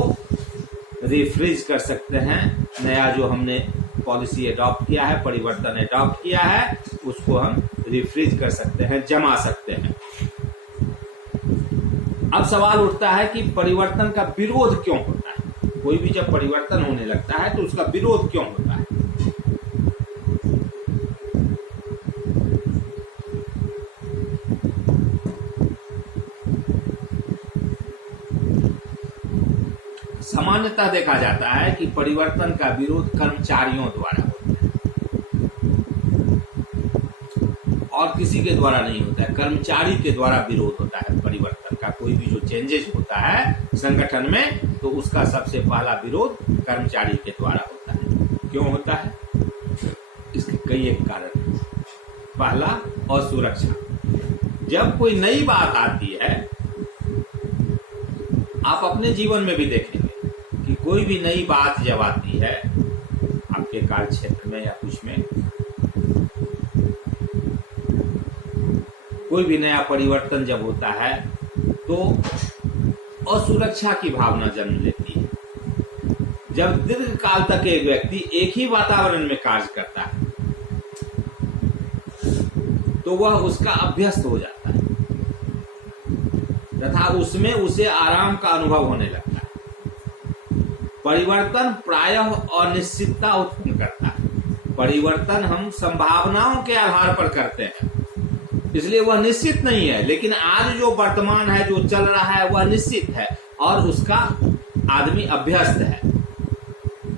रिफ्रेश कर सकते हैं। नया जो हमने पॉलिसी अडॉप्ट किया है, परिवर्तन अडॉप्ट किया है, उसको हम रिफ्रेश कर सकते हैं, जमा सकते हैं। अब सवाल उठता है कि परिवर्तन का विरोध क्यों होता है। कोई भी जब परिवर्तन होने लगता है तो उसका विरोध क्यों होता है। सामान्यतः देखा जाता है कि परिवर्तन का विरोध कर्मचारियों द्वारा होता है और किसी के द्वारा नहीं होता है। कर्मचारी के द्वारा विरोध होता है परिवर्तन का। कोई भी जो चेंजेस होता है संगठन में तो उसका सबसे पहला विरोध कर्मचारी के द्वारा होता है। क्यों होता है? इसके कई एक कारण है। पहला, असुरक्षा। जब कोई नई बात आती है, आप अपने जीवन में भी देखेंगे कि कोई भी नई बात जब आती है आपके कार्य क्षेत्र में या कुछ में, कोई भी नया परिवर्तन जब होता है तो असुरक्षा की भावना जन्म लेती है। जब दीर्घ काल तक एक व्यक्ति एक ही वातावरण में कार्य करता है तो वह उसका अभ्यस्त हो जाता है तथा उसमें उसे आराम का अनुभव होने लगता है। परिवर्तन प्रायः अनिश्चितता उत्पन्न करता है। परिवर्तन हम संभावनाओं के आधार पर करते हैं, इसलिए वह निश्चित नहीं है। लेकिन आज जो वर्तमान है, जो चल रहा है, वह निश्चित है और उसका आदमी अभ्यस्त है।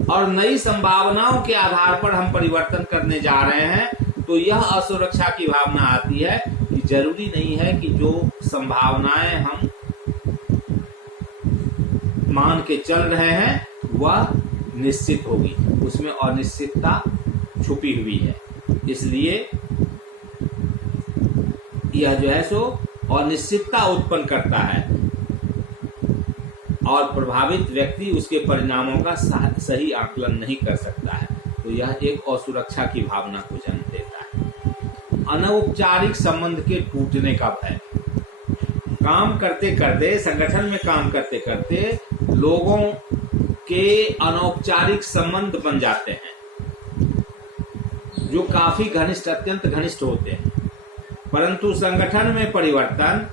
और नई संभावनाओं के आधार पर हम परिवर्तन करने जा रहे हैं तो यह असुरक्षा की भावना आती है कि जरूरी नहीं है कि जो संभावनाएं हम मान के चल रहे हैं वह निश्चित होगी, उसमें अनिश्चितता छुपी हुई है। इसलिए यह जो है सो अनिश्चितता उत्पन्न करता है और प्रभावित व्यक्ति उसके परिणामों का सही आकलन नहीं कर सकता है। तो यह एक असुरक्षा की भावना को जन्म देता है। अनौपचारिक संबंध के टूटने का भय। काम करते करते, संगठन में काम करते करते लोगों के अनौपचारिक संबंध बन जाते हैं जो काफी घनिष्ठ, अत्यंत घनिष्ठ होते हैं। परंतु संगठन में परिवर्तन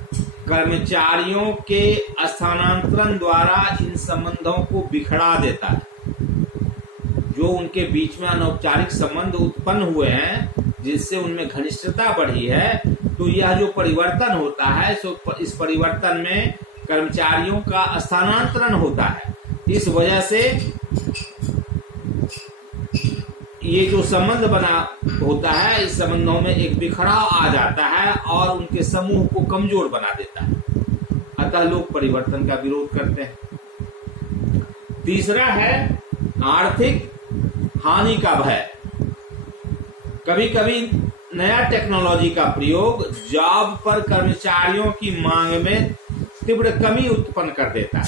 कर्मचारियों के स्थानांतरण द्वारा इन संबंधों को बिखरा देता है। जो उनके बीच में अनौपचारिक संबंध उत्पन्न हुए हैं जिससे उनमें घनिष्ठता बढ़ी है, तो यह जो परिवर्तन होता है सो इस परिवर्तन में कर्मचारियों का स्थानांतरण होता है। इस वजह से ये जो संबंध बना होता है, इस संबंधों में एक बिखराव आ जाता है और उनके समूह को कमजोर बना देता है। अतः लोग परिवर्तन का विरोध करते हैं। तीसरा है आर्थिक हानि का भय। कभी कभी नया टेक्नोलॉजी का प्रयोग जॉब पर कर्मचारियों की मांग में तीव्र कमी उत्पन्न कर देता है,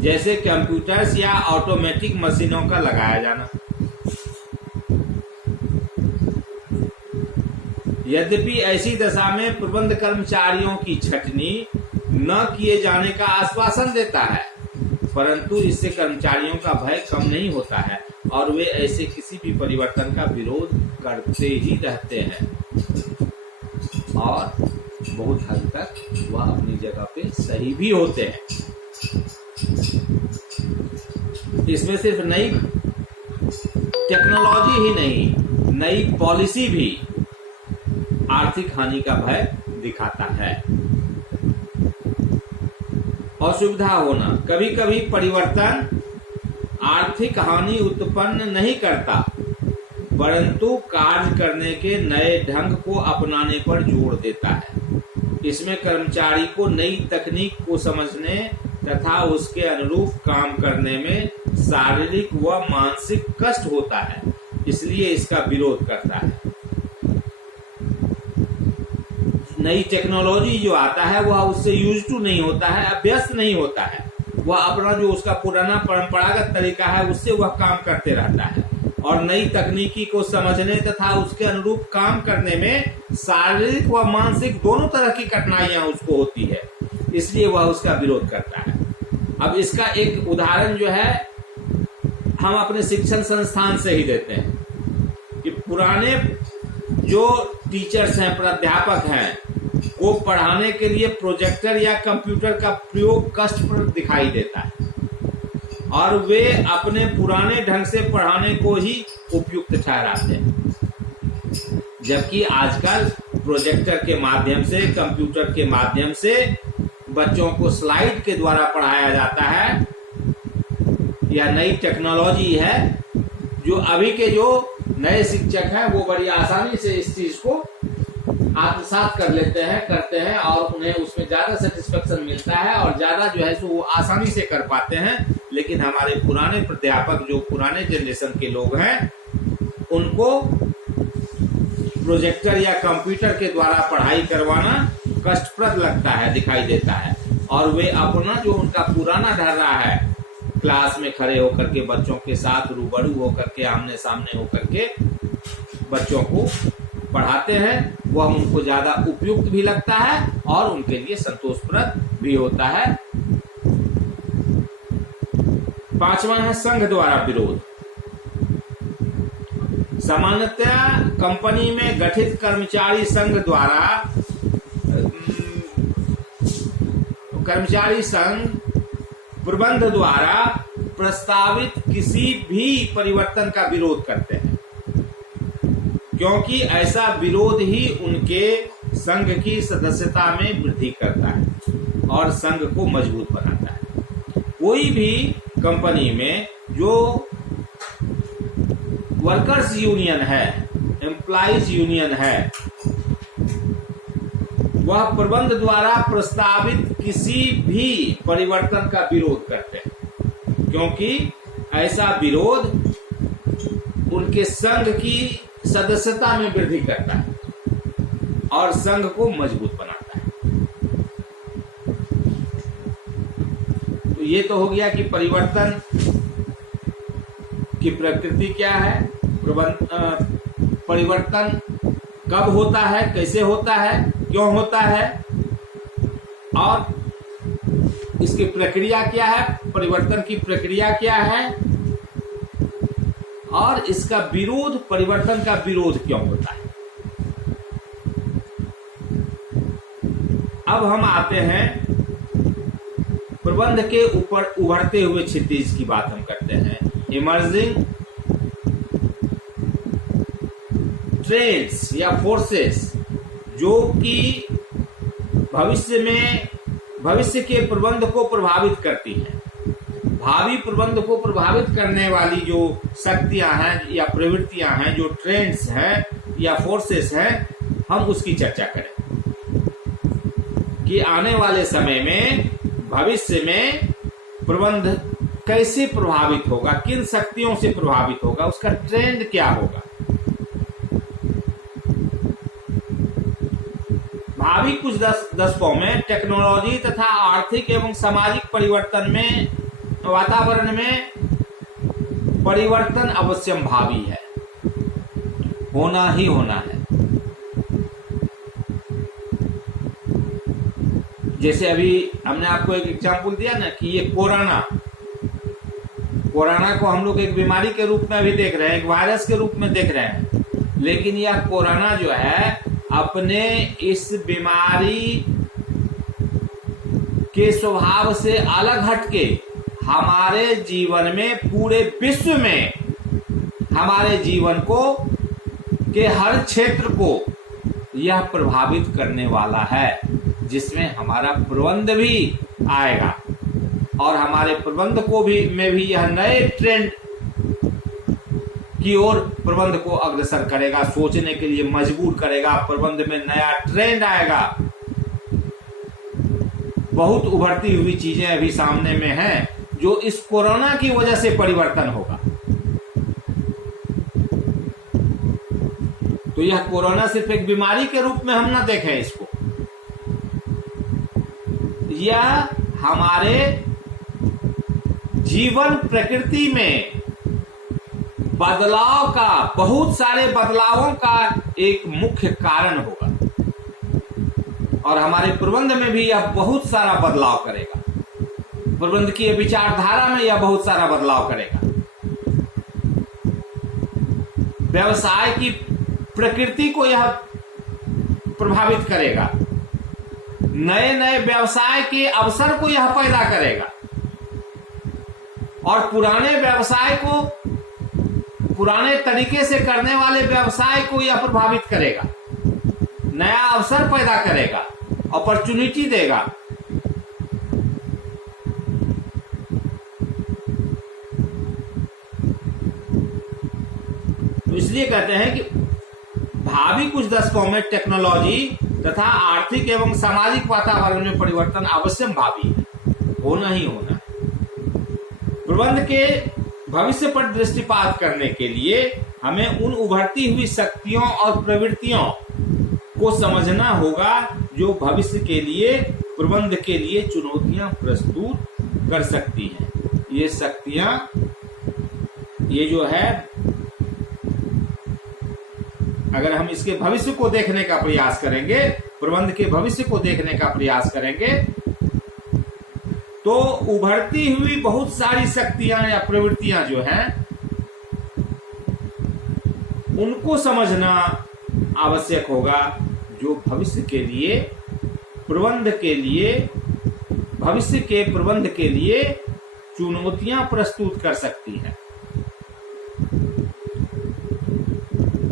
जैसे कंप्यूटर्स या ऑटोमेटिक मशीनों का लगाया जाना। यद्यपि ऐसी दशा में प्रबंध कर्मचारियों की छटनी न किए जाने का आश्वासन देता है, परंतु इससे कर्मचारियों का भय कम नहीं होता है और वे ऐसे किसी भी परिवर्तन का विरोध करते ही रहते हैं और बहुत हद तक वह अपनी जगह पे सही भी होते हैं। इसमें सिर्फ नई टेक्नोलॉजी ही नहीं, नई पॉलिसी भी आर्थिक हानि का भय दिखाता है। असुविधा होना। कभी कभी परिवर्तन आर्थिक हानि उत्पन्न नहीं करता, परंतु कार्य करने के नए ढंग को अपनाने पर जोर देता है। इसमें कर्मचारी को नई तकनीक को समझने तथा उसके अनुरूप काम करने में शारीरिक व मानसिक कष्ट होता है, इसलिए इसका विरोध करता है। नई टेक्नोलॉजी जो आता है वह उससे यूज टू नहीं होता है, अभ्यस्त नहीं होता है। वह अपना जो उसका पुराना परंपरागत तरीका है उससे वह काम करते रहता है और नई तकनीकी को समझने तथा उसके अनुरूप काम करने में शारीरिक व मानसिक दोनों तरह की कठिनाइयां उसको होती है, इसलिए वह उसका विरोध करता है। अब इसका एक उदाहरण जो है हम अपने शिक्षण संस्थान से ही देते हैं कि पुराने जो टीचर्स हैं, प्राध्यापक हैं, वो पढ़ाने के लिए प्रोजेक्टर या कंप्यूटर का प्रयोग कष्टप्रद दिखाई देता है और वे अपने पुराने ढंग से पढ़ाने को ही उपयुक्त ठहराते हैं। जबकि आजकल प्रोजेक्टर के माध्यम से, कंप्यूटर के माध्यम से बच्चों को स्लाइड के द्वारा पढ़ाया जाता है। यह नई टेक्नोलॉजी है जो अभी के जो नए शिक्षक हैं वो बड़ी आसानी से इस चीज को आत्मसात कर लेते हैं, करते हैं और उन्हें उसमें ज्यादा सेटिस्फेक्शन मिलता है और ज्यादा जो है सो वो आसानी से कर पाते हैं। लेकिन हमारे पुराने प्राध्यापक, जो पुराने जनरेशन के लोग हैं, उनको प्रोजेक्टर या कंप्यूटर के द्वारा पढ़ाई करवाना कष्टप्रद लगता है, दिखाई देता है और वे अपना जो उनका पुराना ढर्रा है, क्लास में खड़े होकर के बच्चों के साथ रूबरू होकर के, आमने सामने होकर के बच्चों को पढ़ाते हैं वह उनको ज्यादा उपयुक्त भी लगता है और उनके लिए संतोषप्रद भी होता है। पांचवा है संघ द्वारा विरोध। सामान्यतः कंपनी में गठित कर्मचारी संघ प्रबंध द्वारा प्रस्तावित किसी भी परिवर्तन का विरोध करते हैं, क्योंकि ऐसा विरोध ही उनके संघ की सदस्यता में वृद्धि करता है और संघ को मजबूत बनाता है। कोई भी कंपनी में जो वर्कर्स यूनियन है, एम्प्लॉइज यूनियन है, वह प्रबंध द्वारा प्रस्तावित किसी भी परिवर्तन का विरोध करते हैं, क्योंकि ऐसा विरोध उनके संघ की सदस्यता में वृद्धि करता है और संघ को मजबूत बनाता है। तो ये तो हो गया कि परिवर्तन की प्रकृति क्या है, परिवर्तन कब होता है, कैसे होता है, क्यों होता है और इसकी प्रक्रिया क्या है, परिवर्तन की प्रक्रिया क्या है और इसका विरोध, परिवर्तन का विरोध क्यों होता है। अब हम आते हैं प्रबंध के ऊपर उभरते हुए क्षितिज की बात हम करते हैं। इमर्जिंग ट्रेंड्स या फोर्सेस जो कि भविष्य के प्रबंध को प्रभावित करती हैं। भावी प्रबंध को प्रभावित करने वाली जो शक्तियां हैं या प्रवृत्तियां हैं, जो ट्रेंड्स हैं या फोर्सेस हैं, हम उसकी चर्चा करें कि आने वाले समय में भविष्य में प्रबंध कैसे प्रभावित होगा, किन शक्तियों से प्रभावित होगा, उसका ट्रेंड क्या होगा। भावी कुछ दशकों में टेक्नोलॉजी तथा आर्थिक एवं सामाजिक परिवर्तन में वातावरण में परिवर्तन अवश्यम भावी है, होना ही होना है। जैसे अभी हमने आपको एक एग्जांपल दिया ना कि ये कोरोना को हम लोग एक बीमारी के रूप में भी देख रहे हैं, एक वायरस के रूप में देख रहे हैं, लेकिन यह कोरोना जो है अपने इस बीमारी के स्वभाव से अलग हटके हमारे जीवन में, पूरे विश्व में हमारे जीवन को के हर क्षेत्र को यह प्रभावित करने वाला है, जिसमें हमारा प्रबंध भी आएगा और हमारे प्रबंध को भी में भी यह नए ट्रेंड की ओर प्रबंध को अग्रसर करेगा, सोचने के लिए मजबूर करेगा। प्रबंध में नया ट्रेंड आएगा। बहुत उभरती हुई चीजें अभी सामने में हैं जो इस कोरोना की वजह से परिवर्तन होगा। तो यह कोरोना सिर्फ एक बीमारी के रूप में हम ना देखें इसको, यह हमारे जीवन प्रकृति में बदलाव का, बहुत सारे बदलावों का एक मुख्य कारण होगा और हमारे प्रबंध में भी यह बहुत सारा बदलाव करेगा। प्रबंध की विचारधारा में यह बहुत सारा बदलाव करेगा। व्यवसाय की प्रकृति को यह प्रभावित करेगा। नए नए व्यवसाय के अवसर को यह पैदा करेगा और पुराने व्यवसाय को, पुराने तरीके से करने वाले व्यवसाय को यह प्रभावित करेगा, नया अवसर पैदा करेगा, अपॉर्चुनिटी देगा। तो इसलिए कहते हैं कि भावी कुछ दशकों में टेक्नोलॉजी तथा आर्थिक एवं सामाजिक वातावरण में परिवर्तन अवश्य भावी है, होना ही होना है। प्रबंध के भविष्य पर दृष्टिपात करने के लिए हमें उन उभरती हुई शक्तियों और प्रवृत्तियों को समझना होगा जो भविष्य के लिए, प्रबंध के लिए चुनौतियां प्रस्तुत कर सकती हैं। ये शक्तियां, ये जो है अगर हम इसके भविष्य को देखने का प्रयास करेंगे, प्रबंध के भविष्य को देखने का प्रयास करेंगे, तो उभरती हुई बहुत सारी शक्तियां या प्रवृत्तियां जो हैं उनको समझना आवश्यक होगा, जो भविष्य के लिए प्रबंध के लिए भविष्य के प्रबंध के लिए चुनौतियां प्रस्तुत कर सकती हैं।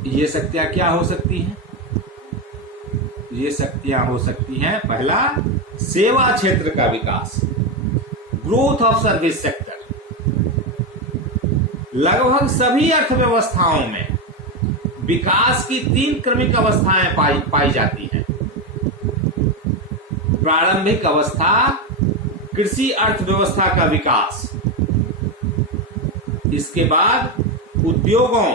ये शक्तियां क्या हो सकती हैं? ये शक्तियां हो सकती हैं, पहला, सेवा क्षेत्र का विकास, ग्रोथ ऑफ सर्विस सेक्टर। लगभग सभी अर्थव्यवस्थाओं में विकास की 3 क्रमिक अवस्थाएं पाई जाती हैं। प्रारंभिक अवस्था कृषि अर्थव्यवस्था का विकास, इसके बाद उद्योगों,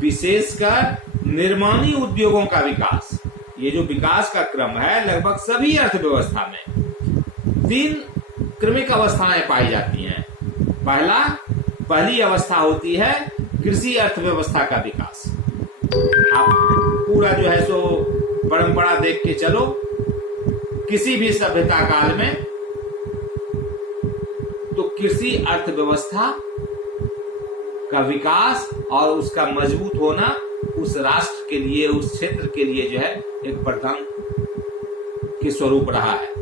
विशेषकर निर्माणी उद्योगों का विकास। ये जो विकास का क्रम है लगभग सभी अर्थव्यवस्था में 3 क्रमिक अवस्थाएं पाई जाती हैं। पहली अवस्था होती है कृषि अर्थव्यवस्था का विकास। आप पूरा जो है सो परंपरा देख के चलो, किसी भी सभ्यता काल में तो कृषि अर्थव्यवस्था का विकास और उसका मजबूत होना उस राष्ट्र के लिए, उस क्षेत्र के लिए जो है एक वरदान के स्वरूप रहा है।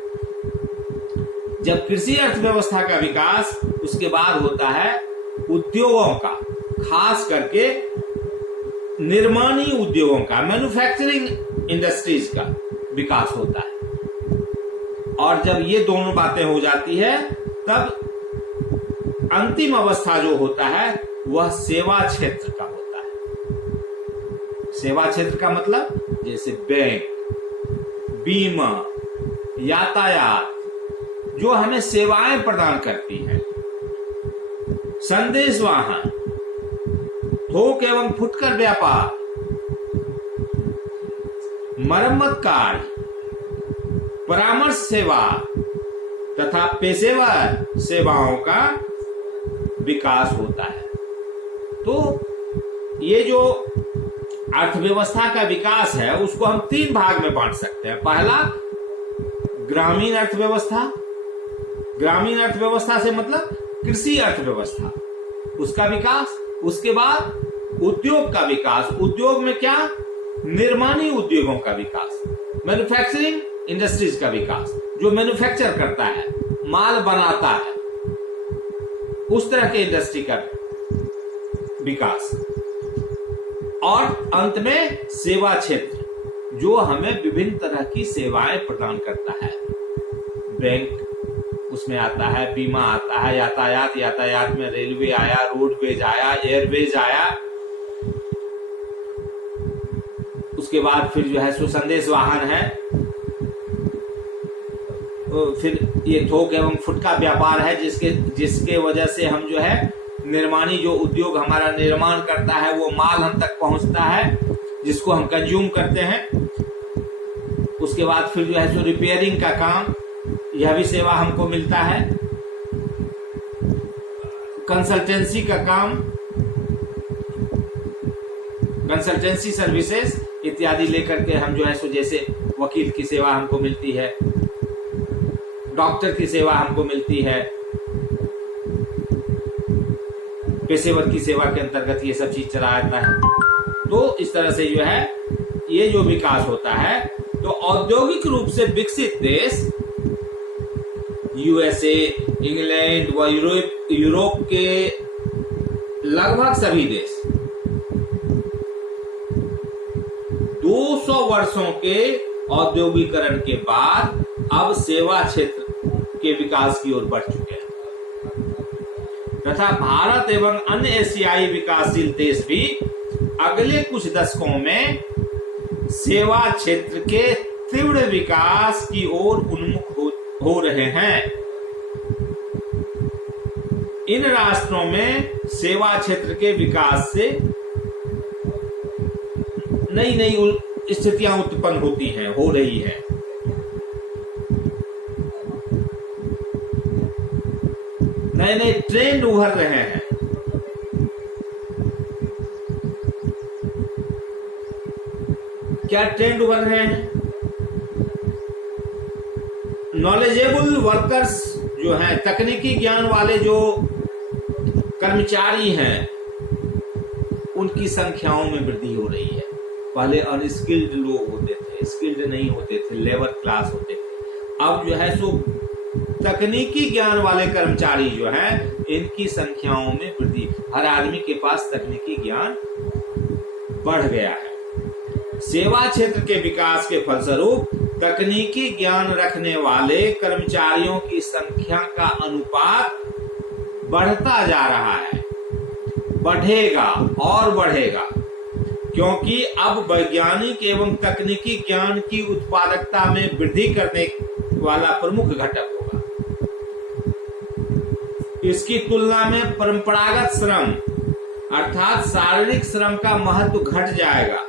जब कृषि अर्थव्यवस्था का विकास, उसके बाद होता है उद्योगों का, खास करके निर्माणी उद्योगों का, मैन्युफैक्चरिंग इंडस्ट्रीज का विकास होता है। और जब ये दोनों बातें हो जाती है तब अंतिम अवस्था जो होता है वह सेवा क्षेत्र का होता है। सेवा क्षेत्र का मतलब जैसे बैंक, बीमा, यातायात, जो हमें सेवाएं प्रदान करती हैं, संदेश वाहन, थोक एवं फुटकर व्यापार, मरम्मत कार्य, परामर्श सेवा तथा पेशेवर सेवाओं का विकास होता है। तो ये जो अर्थव्यवस्था का विकास है उसको हम 3 भाग में बांट सकते हैं। पहला, ग्रामीण अर्थव्यवस्था। ग्रामीण अर्थव्यवस्था से मतलब कृषि अर्थव्यवस्था, उसका विकास। उसके बाद उद्योग का विकास। उद्योग में क्या? निर्माणी उद्योगों का विकास, मैन्युफैक्चरिंग इंडस्ट्रीज का विकास, जो मैन्युफैक्चर करता है, माल बनाता है, उस तरह के इंडस्ट्री का विकास। और अंत में सेवा क्षेत्र, जो हमें विभिन्न तरह की सेवाएं प्रदान करता है। बैंक उसमें आता है, बीमा आता है, यातायात में रेलवे आया, रोडवेज आया, एयरवेज आया। उसके बाद फिर जो है सो संदेश वाहन है, फिर ये थोक एवं फुटका व्यापार है, जिसके वजह से हम जो है निर्माणी, जो उद्योग हमारा निर्माण करता है वो माल हम तक पहुंचता है, जिसको हम कंज्यूम करते हैं। उसके बाद फिर जो है सो रिपेयरिंग का काम, यह भी सेवा हमको मिलता है। कंसल्टेंसी का काम, कंसल्टेंसी सर्विसेज इत्यादि लेकर के हम जो है सो, जैसे वकील की सेवा हमको मिलती है, डॉक्टर की सेवा हमको मिलती है, पेशेवर की सेवा के अंतर्गत ये सब चीज चला जाता है। तो इस तरह से जो है ये जो विकास होता है, तो औद्योगिक रूप से विकसित देश यूएसए, इंग्लैंड व यूरोप के लगभग सभी देश 200 वर्षों के औद्योगिकरण के बाद अब सेवा क्षेत्र के विकास की ओर बढ़ चुके हैं, तथा भारत एवं अन्य एशियाई विकासशील देश भी अगले कुछ दशकों में सेवा क्षेत्र के तीव्र विकास की ओर उन्मुख हो रहे हैं। इन राष्ट्रों में सेवा क्षेत्र के विकास से नई नई स्थितियां उत्पन्न होती हैं, हो रही है। नए नए ट्रेंड उभर रहे हैं। क्या ट्रेंड उभर रहे हैं? नॉलेजेबल वर्कर्स जो हैं, तकनीकी ज्ञान वाले जो कर्मचारी हैं, उनकी संख्याओं में वृद्धि हो रही है। पहले अनस्किल्ड लोग होते थे, स्किल्ड नहीं होते थे, लेबर क्लास होते थे। अब जो है सो तकनीकी ज्ञान वाले कर्मचारी जो हैं, इनकी संख्याओं में वृद्धि, हर आदमी के पास तकनीकी ज्ञान बढ़ गया है। सेवा क्षेत्र के विकास के फलस्वरूप तकनीकी ज्ञान रखने वाले कर्मचारियों की संख्या का अनुपात बढ़ता जा रहा है, बढ़ेगा और बढ़ेगा, क्योंकि अब वैज्ञानिक एवं तकनीकी ज्ञान की उत्पादकता में वृद्धि करने वाला प्रमुख घटक होगा। इसकी तुलना में परंपरागत श्रम अर्थात शारीरिक श्रम का महत्व घट जाएगा।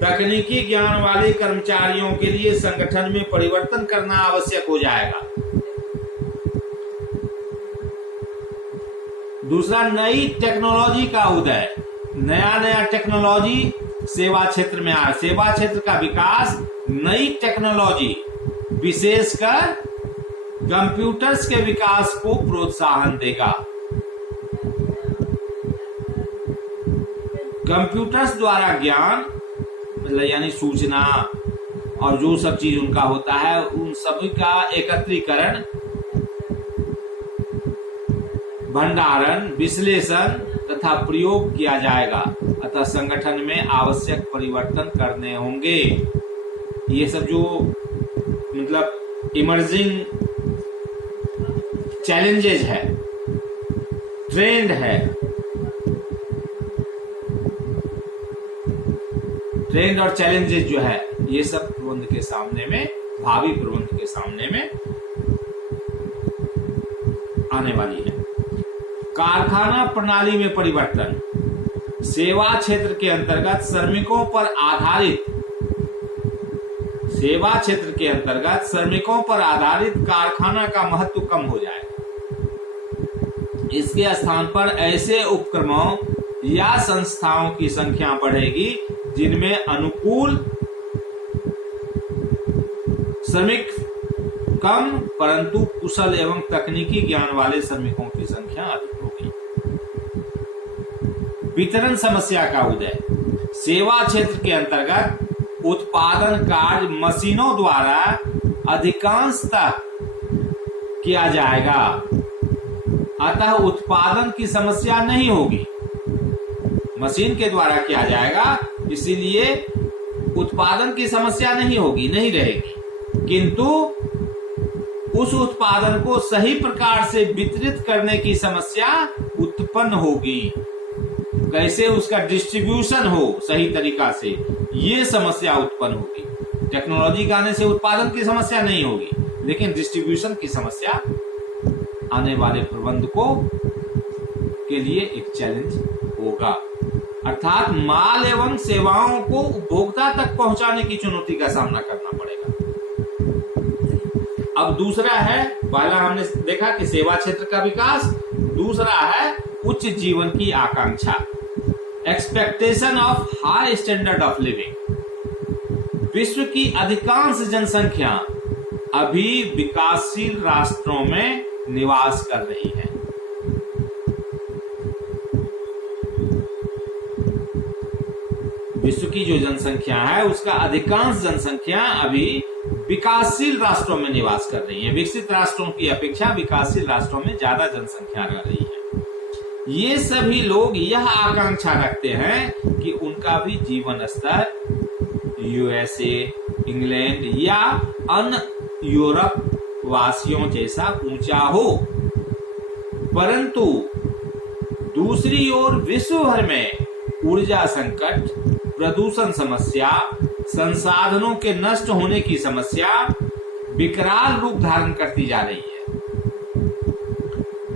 तकनीकी ज्ञान वाले कर्मचारियों के लिए संगठन में परिवर्तन करना आवश्यक हो जाएगा। दूसरा, नई टेक्नोलॉजी का उदय। नया नया टेक्नोलॉजी सेवा क्षेत्र में आ, सेवा क्षेत्र का विकास नई टेक्नोलॉजी, विशेषकर कंप्यूटर्स के विकास को प्रोत्साहन देगा। कंप्यूटर्स द्वारा ज्ञान मतलब यानी सूचना और जो सब चीज उनका होता है, उन सभी का एकत्रीकरण, भंडारण, विश्लेषण तथा प्रयोग किया जाएगा। अतः संगठन में आवश्यक परिवर्तन करने होंगे। ये सब जो मतलब इमर्जिंग चैलेंजेस है, ट्रेंड है, ट्रेंड और चैलेंजेस जो है, ये सब प्रबंध के सामने में, भावी प्रबंध के सामने में आने वाली है। कारखाना प्रणाली में परिवर्तन। सेवा क्षेत्र के अंतर्गत श्रमिकों पर आधारित, सेवा क्षेत्र के अंतर्गत श्रमिकों पर आधारित कारखाना का महत्व कम हो जाएगा। इसके स्थान पर ऐसे उपक्रमों या संस्थाओं की संख्या बढ़ेगी जिनमें अनुकूल श्रमिक कम परंतु कुशल एवं तकनीकी ज्ञान वाले श्रमिकों की संख्या अधिक होगी। वितरण समस्या का उदय। सेवा क्षेत्र के अंतर्गत उत्पादन कार्य मशीनों द्वारा अधिकांशतः किया जाएगा, अतः उत्पादन की समस्या नहीं होगी। मशीन के द्वारा किया जाएगा, इसीलिए उत्पादन की समस्या नहीं होगी, नहीं रहेगी। किंतु उस उत्पादन को सही प्रकार से वितरित करने की समस्या उत्पन्न होगी। कैसे उसका डिस्ट्रीब्यूशन हो सही तरीका से, ये समस्या उत्पन्न होगी। टेक्नोलॉजी के आने से उत्पादन की समस्या नहीं होगी, लेकिन डिस्ट्रीब्यूशन की समस्या आने वाले प्रबंध को के लिए एक चैलेंज होगा। अर्थात माल एवं सेवाओं को उपभोक्ता तक पहुंचाने की चुनौती का सामना करना पड़ेगा। अब दूसरा है, पहला हमने देखा कि सेवा क्षेत्र का विकास, दूसरा है उच्च जीवन की आकांक्षा, expectation of high standard of living. विश्व की अधिकांश जनसंख्या अभी विकासशील राष्ट्रों में निवास कर रही है। विश्व की जो जनसंख्या है उसका अधिकांश जनसंख्या अभी विकासशील राष्ट्रों में निवास कर रही है। विकसित राष्ट्रों की अपेक्षा विकासशील राष्ट्रों में ज्यादा जनसंख्या रह रही है। ये सभी लोग यह आकांक्षा रखते हैं कि उनका भी जीवन स्तर यूएसए, इंग्लैंड या अन्य यूरोप वासियों जैसा ऊंचा हो, परंतु दूसरी ओर विश्व भर में ऊर्जा संकट, प्रदूषण समस्या, संसाधनों के नष्ट होने की समस्या विकराल रूप धारण करती जा रही है,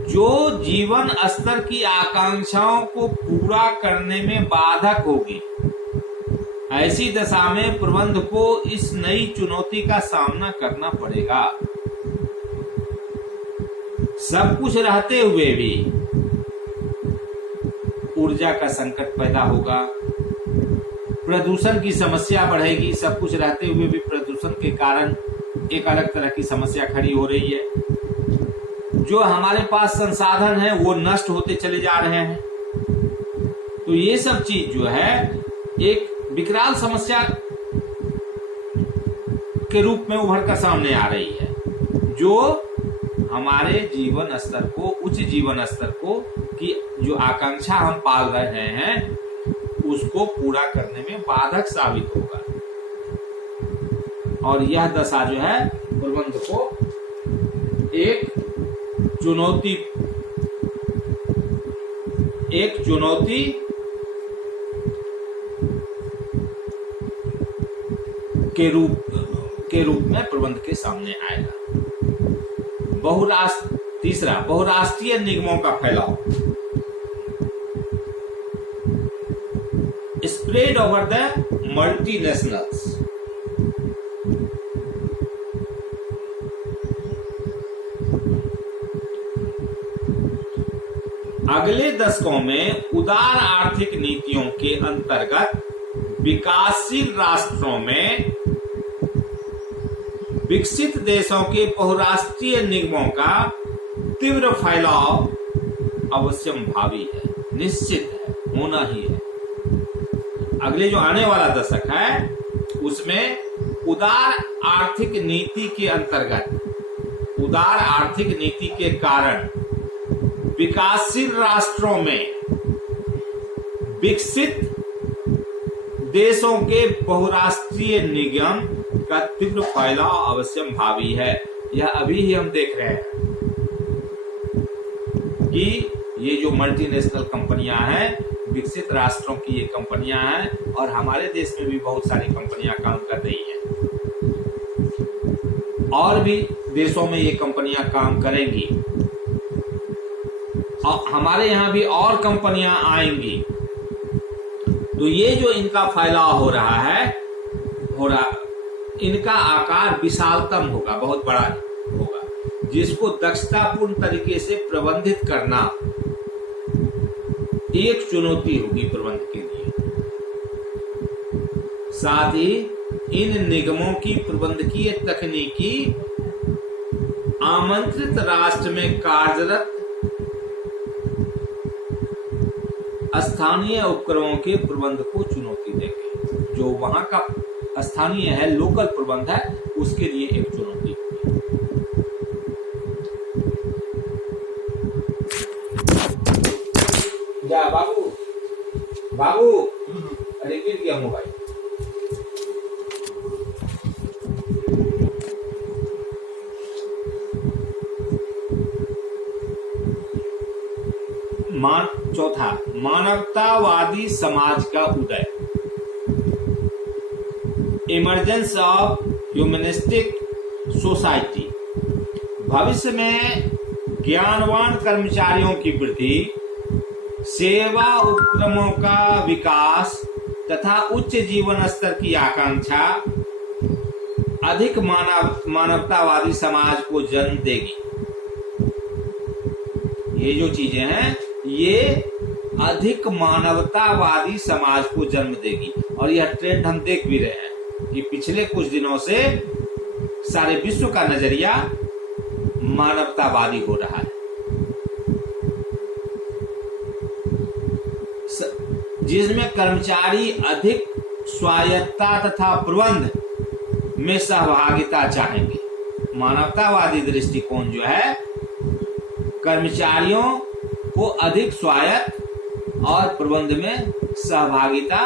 जो जीवन स्तर की आकांक्षाओं को पूरा करने में बाधक होगी। ऐसी दशा में प्रबंध को इस नई चुनौती का सामना करना पड़ेगा। सब कुछ रहते हुए भी ऊर्जा का संकट पैदा होगा, प्रदूषण की समस्या बढ़ेगी। सब कुछ रहते हुए भी प्रदूषण के कारण एक अलग तरह की समस्या खड़ी हो रही है। जो हमारे पास संसाधन है वो नष्ट होते चले जा रहे हैं। तो ये सब चीज जो है एक विकराल समस्या के रूप में उभर कर सामने आ रही है, जो हमारे जीवन स्तर को, उच्च जीवन स्तर को की जो आकांक्षा हम पाल रहे हैं उसको पूरा करने में बाधक साबित होगा। और यह दशा जो है प्रबंध को एक चुनौती के रूप में प्रबंध के सामने आएगा। तीसरा, बहुराष्ट्रीय निगमों का फैलाव, स्प्रेड ओवर द मल्टीनेशनल्स। अगले दशकों में उदार आर्थिक नीतियों के अंतर्गत विकासशील राष्ट्रों में विकसित देशों के बहुराष्ट्रीय निगमों का तीव्र फैलाव अवश्यंभावी है, निश्चित है, होना ही है। अगले जो आने वाला दशक है उसमें उदार आर्थिक नीति के अंतर्गत, उदार आर्थिक नीति के कारण विकासशील राष्ट्रों में विकसित देशों के बहुराष्ट्रीय निगम का तीव्र फैलाव अवश्यंभावी है। यह अभी ही हम देख रहे हैं कि ये जो मल्टीनेशनल कंपनियां हैं, विकसित राष्ट्रों की ये कंपनियां हैं और हमारे देश में भी बहुत सारी कंपनियां काम कर रही हैं और भी देशों में ये कंपनियां काम करेंगी और हमारे यहाँ भी और कंपनियां आएंगी। तो ये जो इनका फैलाव हो रहा इनका आकार विशालतम होगा, बहुत बड़ा होगा, जिसको दक्षतापूर्ण तरीके से प्रबंधित करना एक चुनौती होगी प्रबंध के लिए। साथ ही इन निगमों की प्रबंधकीय तकनीकी आमंत्रित राष्ट्र में कार्यरत स्थानीय उपक्रमों के प्रबंध को चुनौती देंगे। जो वहां का स्थानीय है, लोकल प्रबंध है, उसके लिए एक चुनौती होगी। जा बाबू अरे गिर गया मोबाइल। चौथा, मानवतावादी समाज का उदय, इमर्जेंस ऑफ ह्यूमनिस्टिक सोसाइटी। भविष्य में ज्ञानवान कर्मचारियों की वृद्धि, सेवा उपक्रमों का विकास तथा उच्च जीवन स्तर की आकांक्षा अधिक मानवतावादी समाज को जन्म देगी। ये जो चीजें हैं ये अधिक मानवतावादी समाज को जन्म देगी। और यह ट्रेंड हम देख भी रहे हैं कि पिछले कुछ दिनों से सारे विश्व का नजरिया मानवतावादी हो रहा है, जिसमें कर्मचारी अधिक स्वायत्तता तथा प्रबंध में सहभागिता चाहेंगे। मानवतावादी दृष्टिकोण जो है कर्मचारियों को अधिक स्वायत्त और प्रबंध में सहभागिता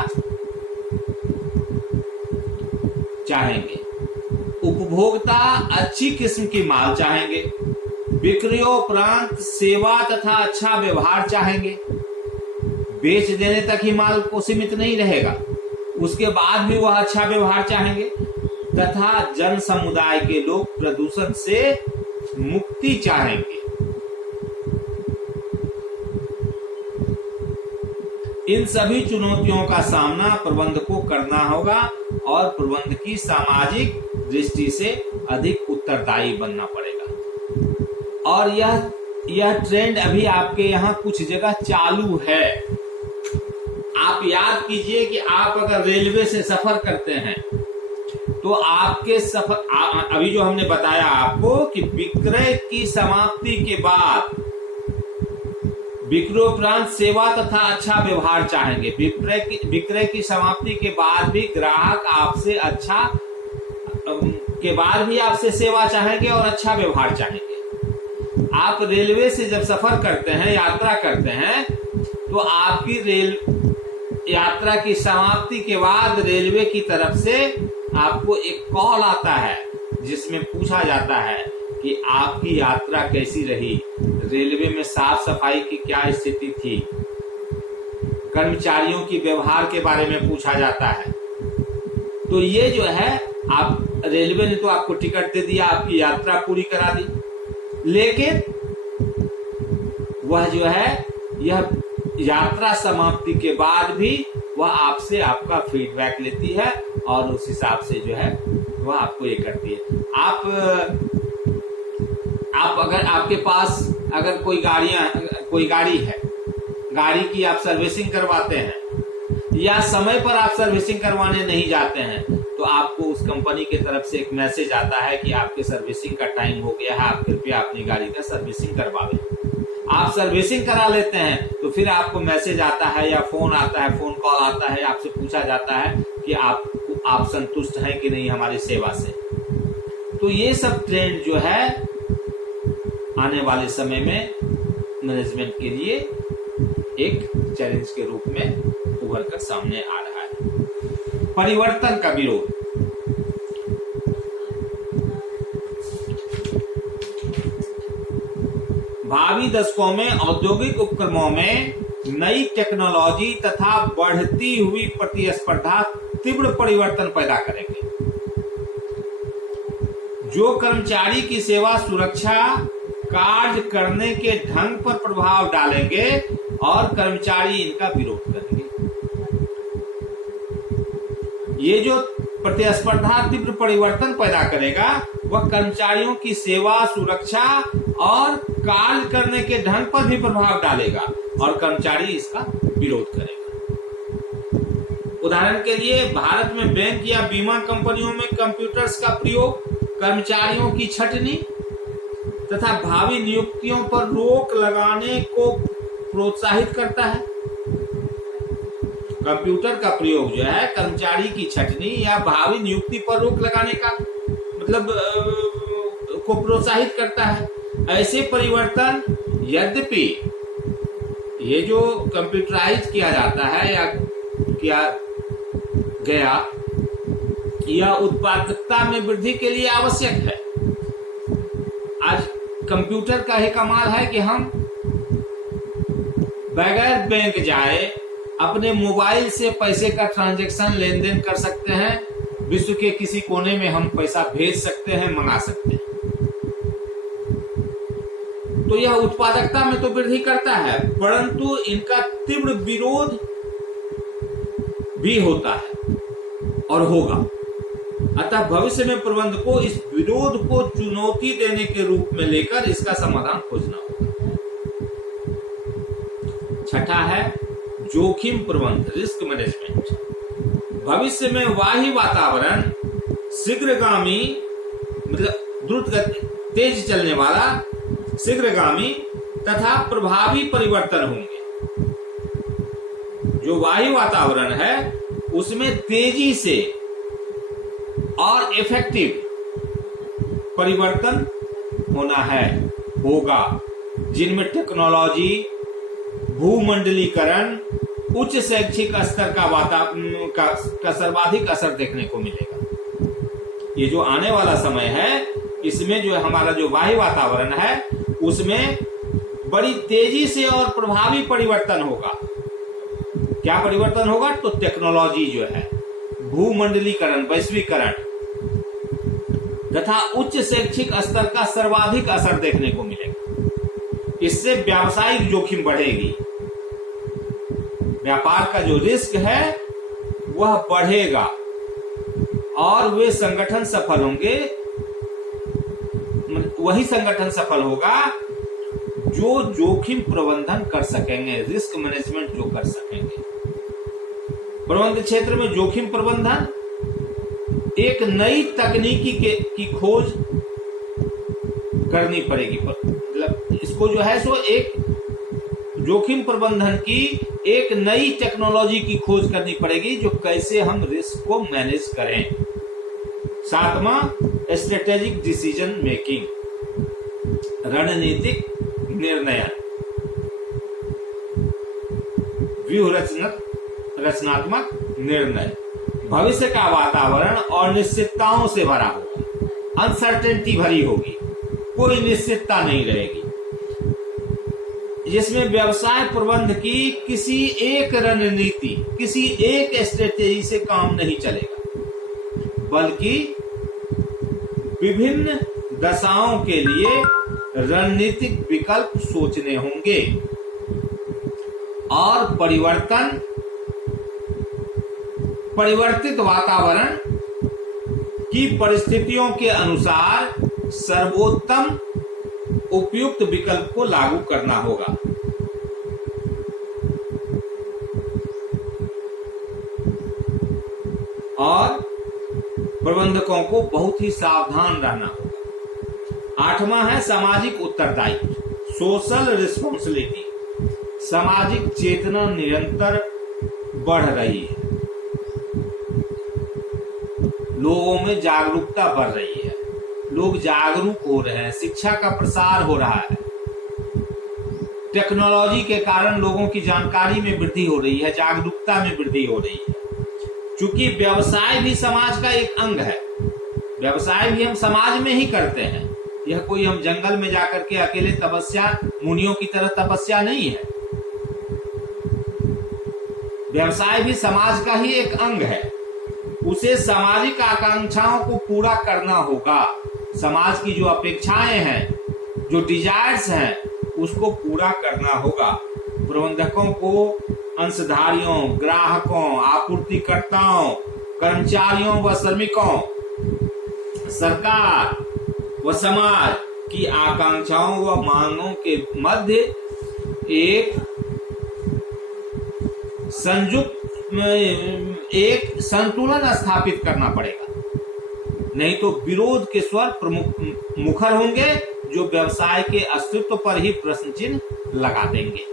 चाहेंगे। उपभोक्ता अच्छी किस्म की माल चाहेंगे। विक्रयोपरांत सेवा तथा अच्छा व्यवहार चाहेंगे। बेच देने तक ही माल को सीमित नहीं रहेगा, उसके बाद भी वह अच्छा व्यवहार चाहेंगे। तथा जन समुदाय के लोग प्रदूषण से मुक्ति चाहेंगे। इन सभी चुनौतियों का सामना प्रबंध को करना होगा और प्रबंध की सामाजिक दृष्टि से अधिक उत्तरदायी बनना पड़ेगा। और यह ट्रेंड अभी आपके यहाँ कुछ जगह चालू है। आप याद कीजिए कि आप अगर रेलवे से सफर करते हैं तो आपके सफर अभी जो हमने बताया आपको कि विक्रय की समाप्ति के बाद विक्रयोपरांत सेवा तथा अच्छा व्यवहार चाहेंगे। विक्रय की समाप्ति के बाद भी ग्राहक आपसे अच्छा के बाद भी आपसे सेवा चाहेंगे और अच्छा व्यवहार चाहेंगे। आप रेलवे से जब सफर करते हैं, यात्रा करते हैं, तो आपकी रेल यात्रा की समाप्ति के बाद रेलवे की तरफ से आपको एक कॉल आता है जिसमें पूछा जाता है कि आपकी यात्रा कैसी रही, रेलवे में साफ सफाई की क्या स्थिति थी, कर्मचारियों की व्यवहार के बारे में पूछा जाता है। तो ये जो है, आप रेलवे ने तो आपको टिकट दे दिया, आपकी यात्रा पूरी करा दी, लेकिन वह जो है यह यात्रा समाप्ति के बाद भी वह आपसे आपका फीडबैक लेती है और उस हिसाब से जो है वह आपको ये करती है। आप अगर आपके पास अगर कोई गाड़ी है, गाड़ी की आप सर्विसिंग करवाते हैं या समय पर आप सर्विसिंग करवाने नहीं जाते हैं, तो आपको उस कंपनी की तरफ से एक मैसेज आता है कि आपके सर्विसिंग का टाइम हो गया है, आप कृपया अपनी गाड़ी का सर्विसिंग करवाएं। आप सर्विसिंग करा लेते हैं तो फिर आपको मैसेज आता है या फोन आता है, फोन कॉल आता है, आपसे पूछा जाता है कि आप संतुष्ट हैं कि नहीं हमारी सेवा से। तो ये सब ट्रेंड जो है आने वाले समय में मैनेजमेंट के लिए एक चैलेंज के रूप में उभर कर सामने आ रहा है। परिवर्तन का विरोध। भावी दशकों में औद्योगिक उपक्रमों में नई टेक्नोलॉजी तथा बढ़ती हुई प्रतिस्पर्धा तीव्र परिवर्तन पैदा करेंगे, जो कर्मचारी की सेवा सुरक्षा, कार्य करने के ढंग पर प्रभाव डालेंगे और कर्मचारी इनका विरोध करेंगे। ये जो प्रतिस्पर्धा तीव्र परिवर्तन पैदा करेगा वह कर्मचारियों की सेवा, सुरक्षा और कार्य करने के ढंग पर भी प्रभाव डालेगा और कर्मचारी इसका विरोध करेगा। उदाहरण के लिए भारत में बैंक या बीमा कंपनियों में कंप्यूटर्स का प्रयोग कर्मचारियों की छंटनी तथा भावी नियुक्तियों पर रोक लगाने को प्रोत्साहित करता है। कंप्यूटर का प्रयोग जो है कर्मचारी की छंटनी या भावी नियुक्ति पर रोक लगाने का मतलब को प्रोत्साहित करता है। ऐसे परिवर्तन यद्यपि ये जो कंप्यूटराइज किया जाता है या किया गया यह उत्पादकता में वृद्धि के लिए आवश्यक है। आज कंप्यूटर का ही कमाल है कि हम बगैर बैंक जाए अपने मोबाइल से पैसे का ट्रांजैक्शन लेन देन कर सकते हैं, विश्व के किसी कोने में हम पैसा भेज सकते हैं, मंगा सकते हैं। तो यह उत्पादकता में तो वृद्धि करता है, परंतु इनका तीव्र विरोध भी होता है और होगा। अतः भविष्य में प्रबंधकों इस विरोध को चुनौती देने के रूप में लेकर इसका समाधान खोजना होगा। छठा है जोखिम प्रबंधन, रिस्क मैनेजमेंट। भविष्य में बाह्य वातावरण शीघ्रगामी मतलब द्रुत गति तेज चलने वाला शीघ्रगामी तथा प्रभावी परिवर्तन होंगे। जो वायु वातावरण है उसमें तेजी से और इफेक्टिव परिवर्तन होगा, जिनमें टेक्नोलॉजी, भूमंडलीकरण, उच्च शैक्षिक स्तर का सर्वाधिक असर देखने को मिलेगा। ये जो आने वाला समय है इसमें जो हमारा जो बाह्य वातावरण है उसमें बड़ी तेजी से और प्रभावी परिवर्तन होगा। क्या परिवर्तन होगा? तो टेक्नोलॉजी जो है, भूमंडलीकरण, वैश्वीकरण तथा उच्च शैक्षिक स्तर का सर्वाधिक असर देखने को मिलेगा। इससे व्यावसायिक जोखिम बढ़ेगी, व्यापार का जो रिस्क है वह बढ़ेगा और वे संगठन सफल होंगे। वही संगठन सफल होगा जो जोखिम प्रबंधन कर सकेंगे, रिस्क मैनेजमेंट जो कर सकेंगे। प्रबंध क्षेत्र में जोखिम प्रबंधन, एक नई तकनीकी की खोज करनी पड़ेगी। मतलब इसको जो है सो एक जोखिम प्रबंधन की एक नई टेक्नोलॉजी की खोज करनी पड़ेगी, जो कैसे हम रिस्क को मैनेज करें। 7वां स्ट्रेटेजिक डिसीजन मेकिंग, रणनीतिक निर्णय, व्यूह रचनात्मक निर्णय। भविष्य का वातावरण और निश्चितताओं से भरा होगा, अनसर्टेनिटी भरी होगी, कोई निश्चितता नहीं रहेगी, जिसमें व्यवसाय प्रबंध की किसी एक रणनीति, किसी एक स्ट्रेटेजी से काम नहीं चलेगा, बल्कि विभिन्न दशाओं के लिए रणनीतिक विकल्प सोचने होंगे और परिवर्तित वातावरण की परिस्थितियों के अनुसार सर्वोत्तम उपयुक्त विकल्प को लागू करना होगा। और प्रबंधकों को बहुत ही सावधान रहना होगा। 8वां है सामाजिक उत्तरदायित्व, सोशल रिस्पॉन्सिबिलिटी। सामाजिक चेतना निरंतर बढ़ रही है, लोगों में जागरूकता बढ़ रही है, लोग जागरूक हो रहे हैं, शिक्षा का प्रसार हो रहा है, टेक्नोलॉजी के कारण लोगों की जानकारी में वृद्धि हो रही है, जागरूकता में वृद्धि हो रही है। क्योंकि व्यवसाय भी समाज का एक अंग है, व्यवसाय भी हम समाज में ही करते हैं, यह कोई हम जंगल में जाकर के अकेले तपस्या, मुनियों की तरह तपस्या नहीं है। व्यवसाय भी समाज का ही एक अंग है, उसे सामाजिक आकांक्षाओं को पूरा करना होगा। समाज की जो अपेक्षाएं हैं, जो डिजायर्स हैं, उसको पूरा करना होगा। प्रबंधकों को अंशधारियों, ग्राहकों, आपूर्तिकर्ताओं, कर्मचारियों व श्रमिकों, सरकार व समाज की आकांक्षाओं व मांगों के मध्य एक संतुलन स्थापित करना पड़ेगा, नहीं तो विरोध के स्वर मुखर होंगे, जो व्यवसाय के अस्तित्व पर ही प्रश्न चिन्ह लगा देंगे।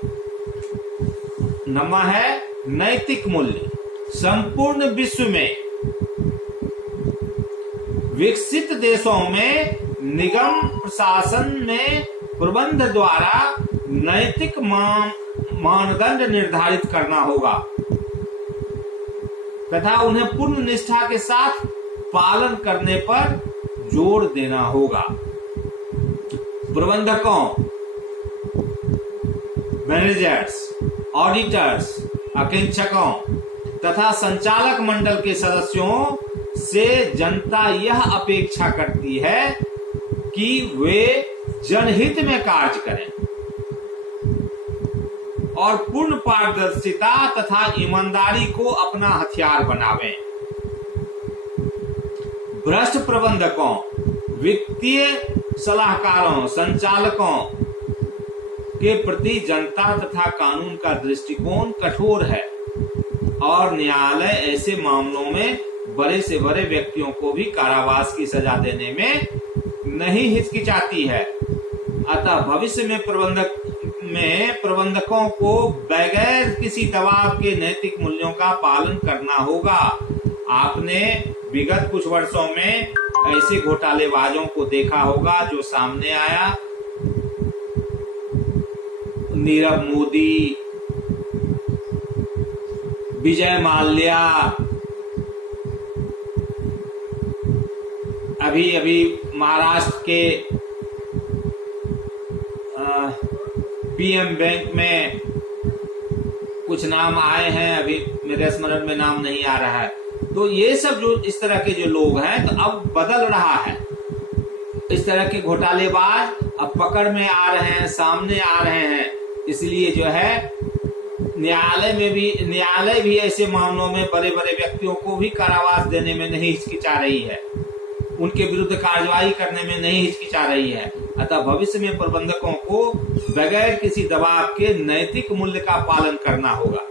9वां है नैतिक मूल्य। संपूर्ण विश्व में विकसित देशों में निगम प्रशासन में प्रबंध द्वारा नैतिक मानदंड निर्धारित करना होगा तथा उन्हें पूर्ण निष्ठा के साथ पालन करने पर जोर देना होगा। प्रबंधकों, मैनेजर्स, ऑडिटर्स, अंकेक्षकों तथा संचालक मंडल के सदस्यों से जनता यह अपेक्षा करती है कि वे जनहित में कार्य करें और पूर्ण पारदर्शिता तथा ईमानदारी को अपना हथियार बनावें। भ्रष्ट प्रबंधकों, वित्तीय सलाहकारों, संचालकों के प्रति जनता तथा कानून का दृष्टिकोण कठोर है और न्यायालय ऐसे मामलों में बड़े से बड़े व्यक्तियों को भी कारावास की सजा देने में नहीं हिचकिचाती है। अतः भविष्य में प्रबंधकों को बगैर किसी दबाव के नैतिक मूल्यों का पालन करना होगा। आपने विगत कुछ वर्षों में ऐसे घोटालेबाजों को देखा होगा जो सामने आया, नीरव मोदी, विजय माल्या, अभी महाराष्ट्र के पीएम बैंक में कुछ नाम आए हैं, अभी मेरे स्मरण में नाम नहीं आ रहा है। तो ये सब जो इस तरह के जो लोग हैं, तो अब बदल रहा है। इस तरह के घोटालेबाज अब पकड़ में आ रहे हैं, सामने आ रहे हैं। इसलिए जो है न्यायालय भी ऐसे मामलों में बड़े बड़े व्यक्तियों को भी कारावास देने में नहीं हिचकिचा रही है, उनके विरुद्ध कार्रवाई करने में नहीं हिचकिचा रही है। अतः भविष्य में प्रबंधकों को बगैर किसी दबाव के नैतिक मूल्य का पालन करना होगा।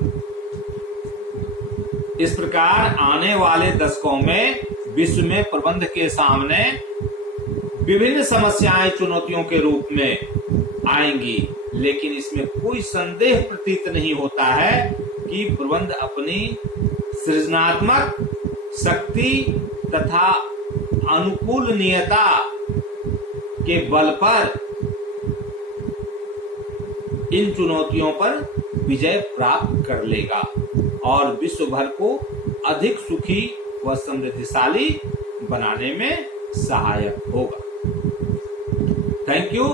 इस प्रकार आने वाले दशकों में विश्व में प्रबंध के सामने विभिन्न समस्याएं चुनौतियों के रूप में आएंगी, लेकिन इसमें कोई संदेह प्रतीत नहीं होता है कि प्रबंध अपनी सृजनात्मक शक्ति तथा अनुकूलनीयता के बल पर इन चुनौतियों पर विजय प्राप्त कर लेगा और विश्व भर को अधिक सुखी व समृद्धिशाली बनाने में सहायक होगा। Thank you.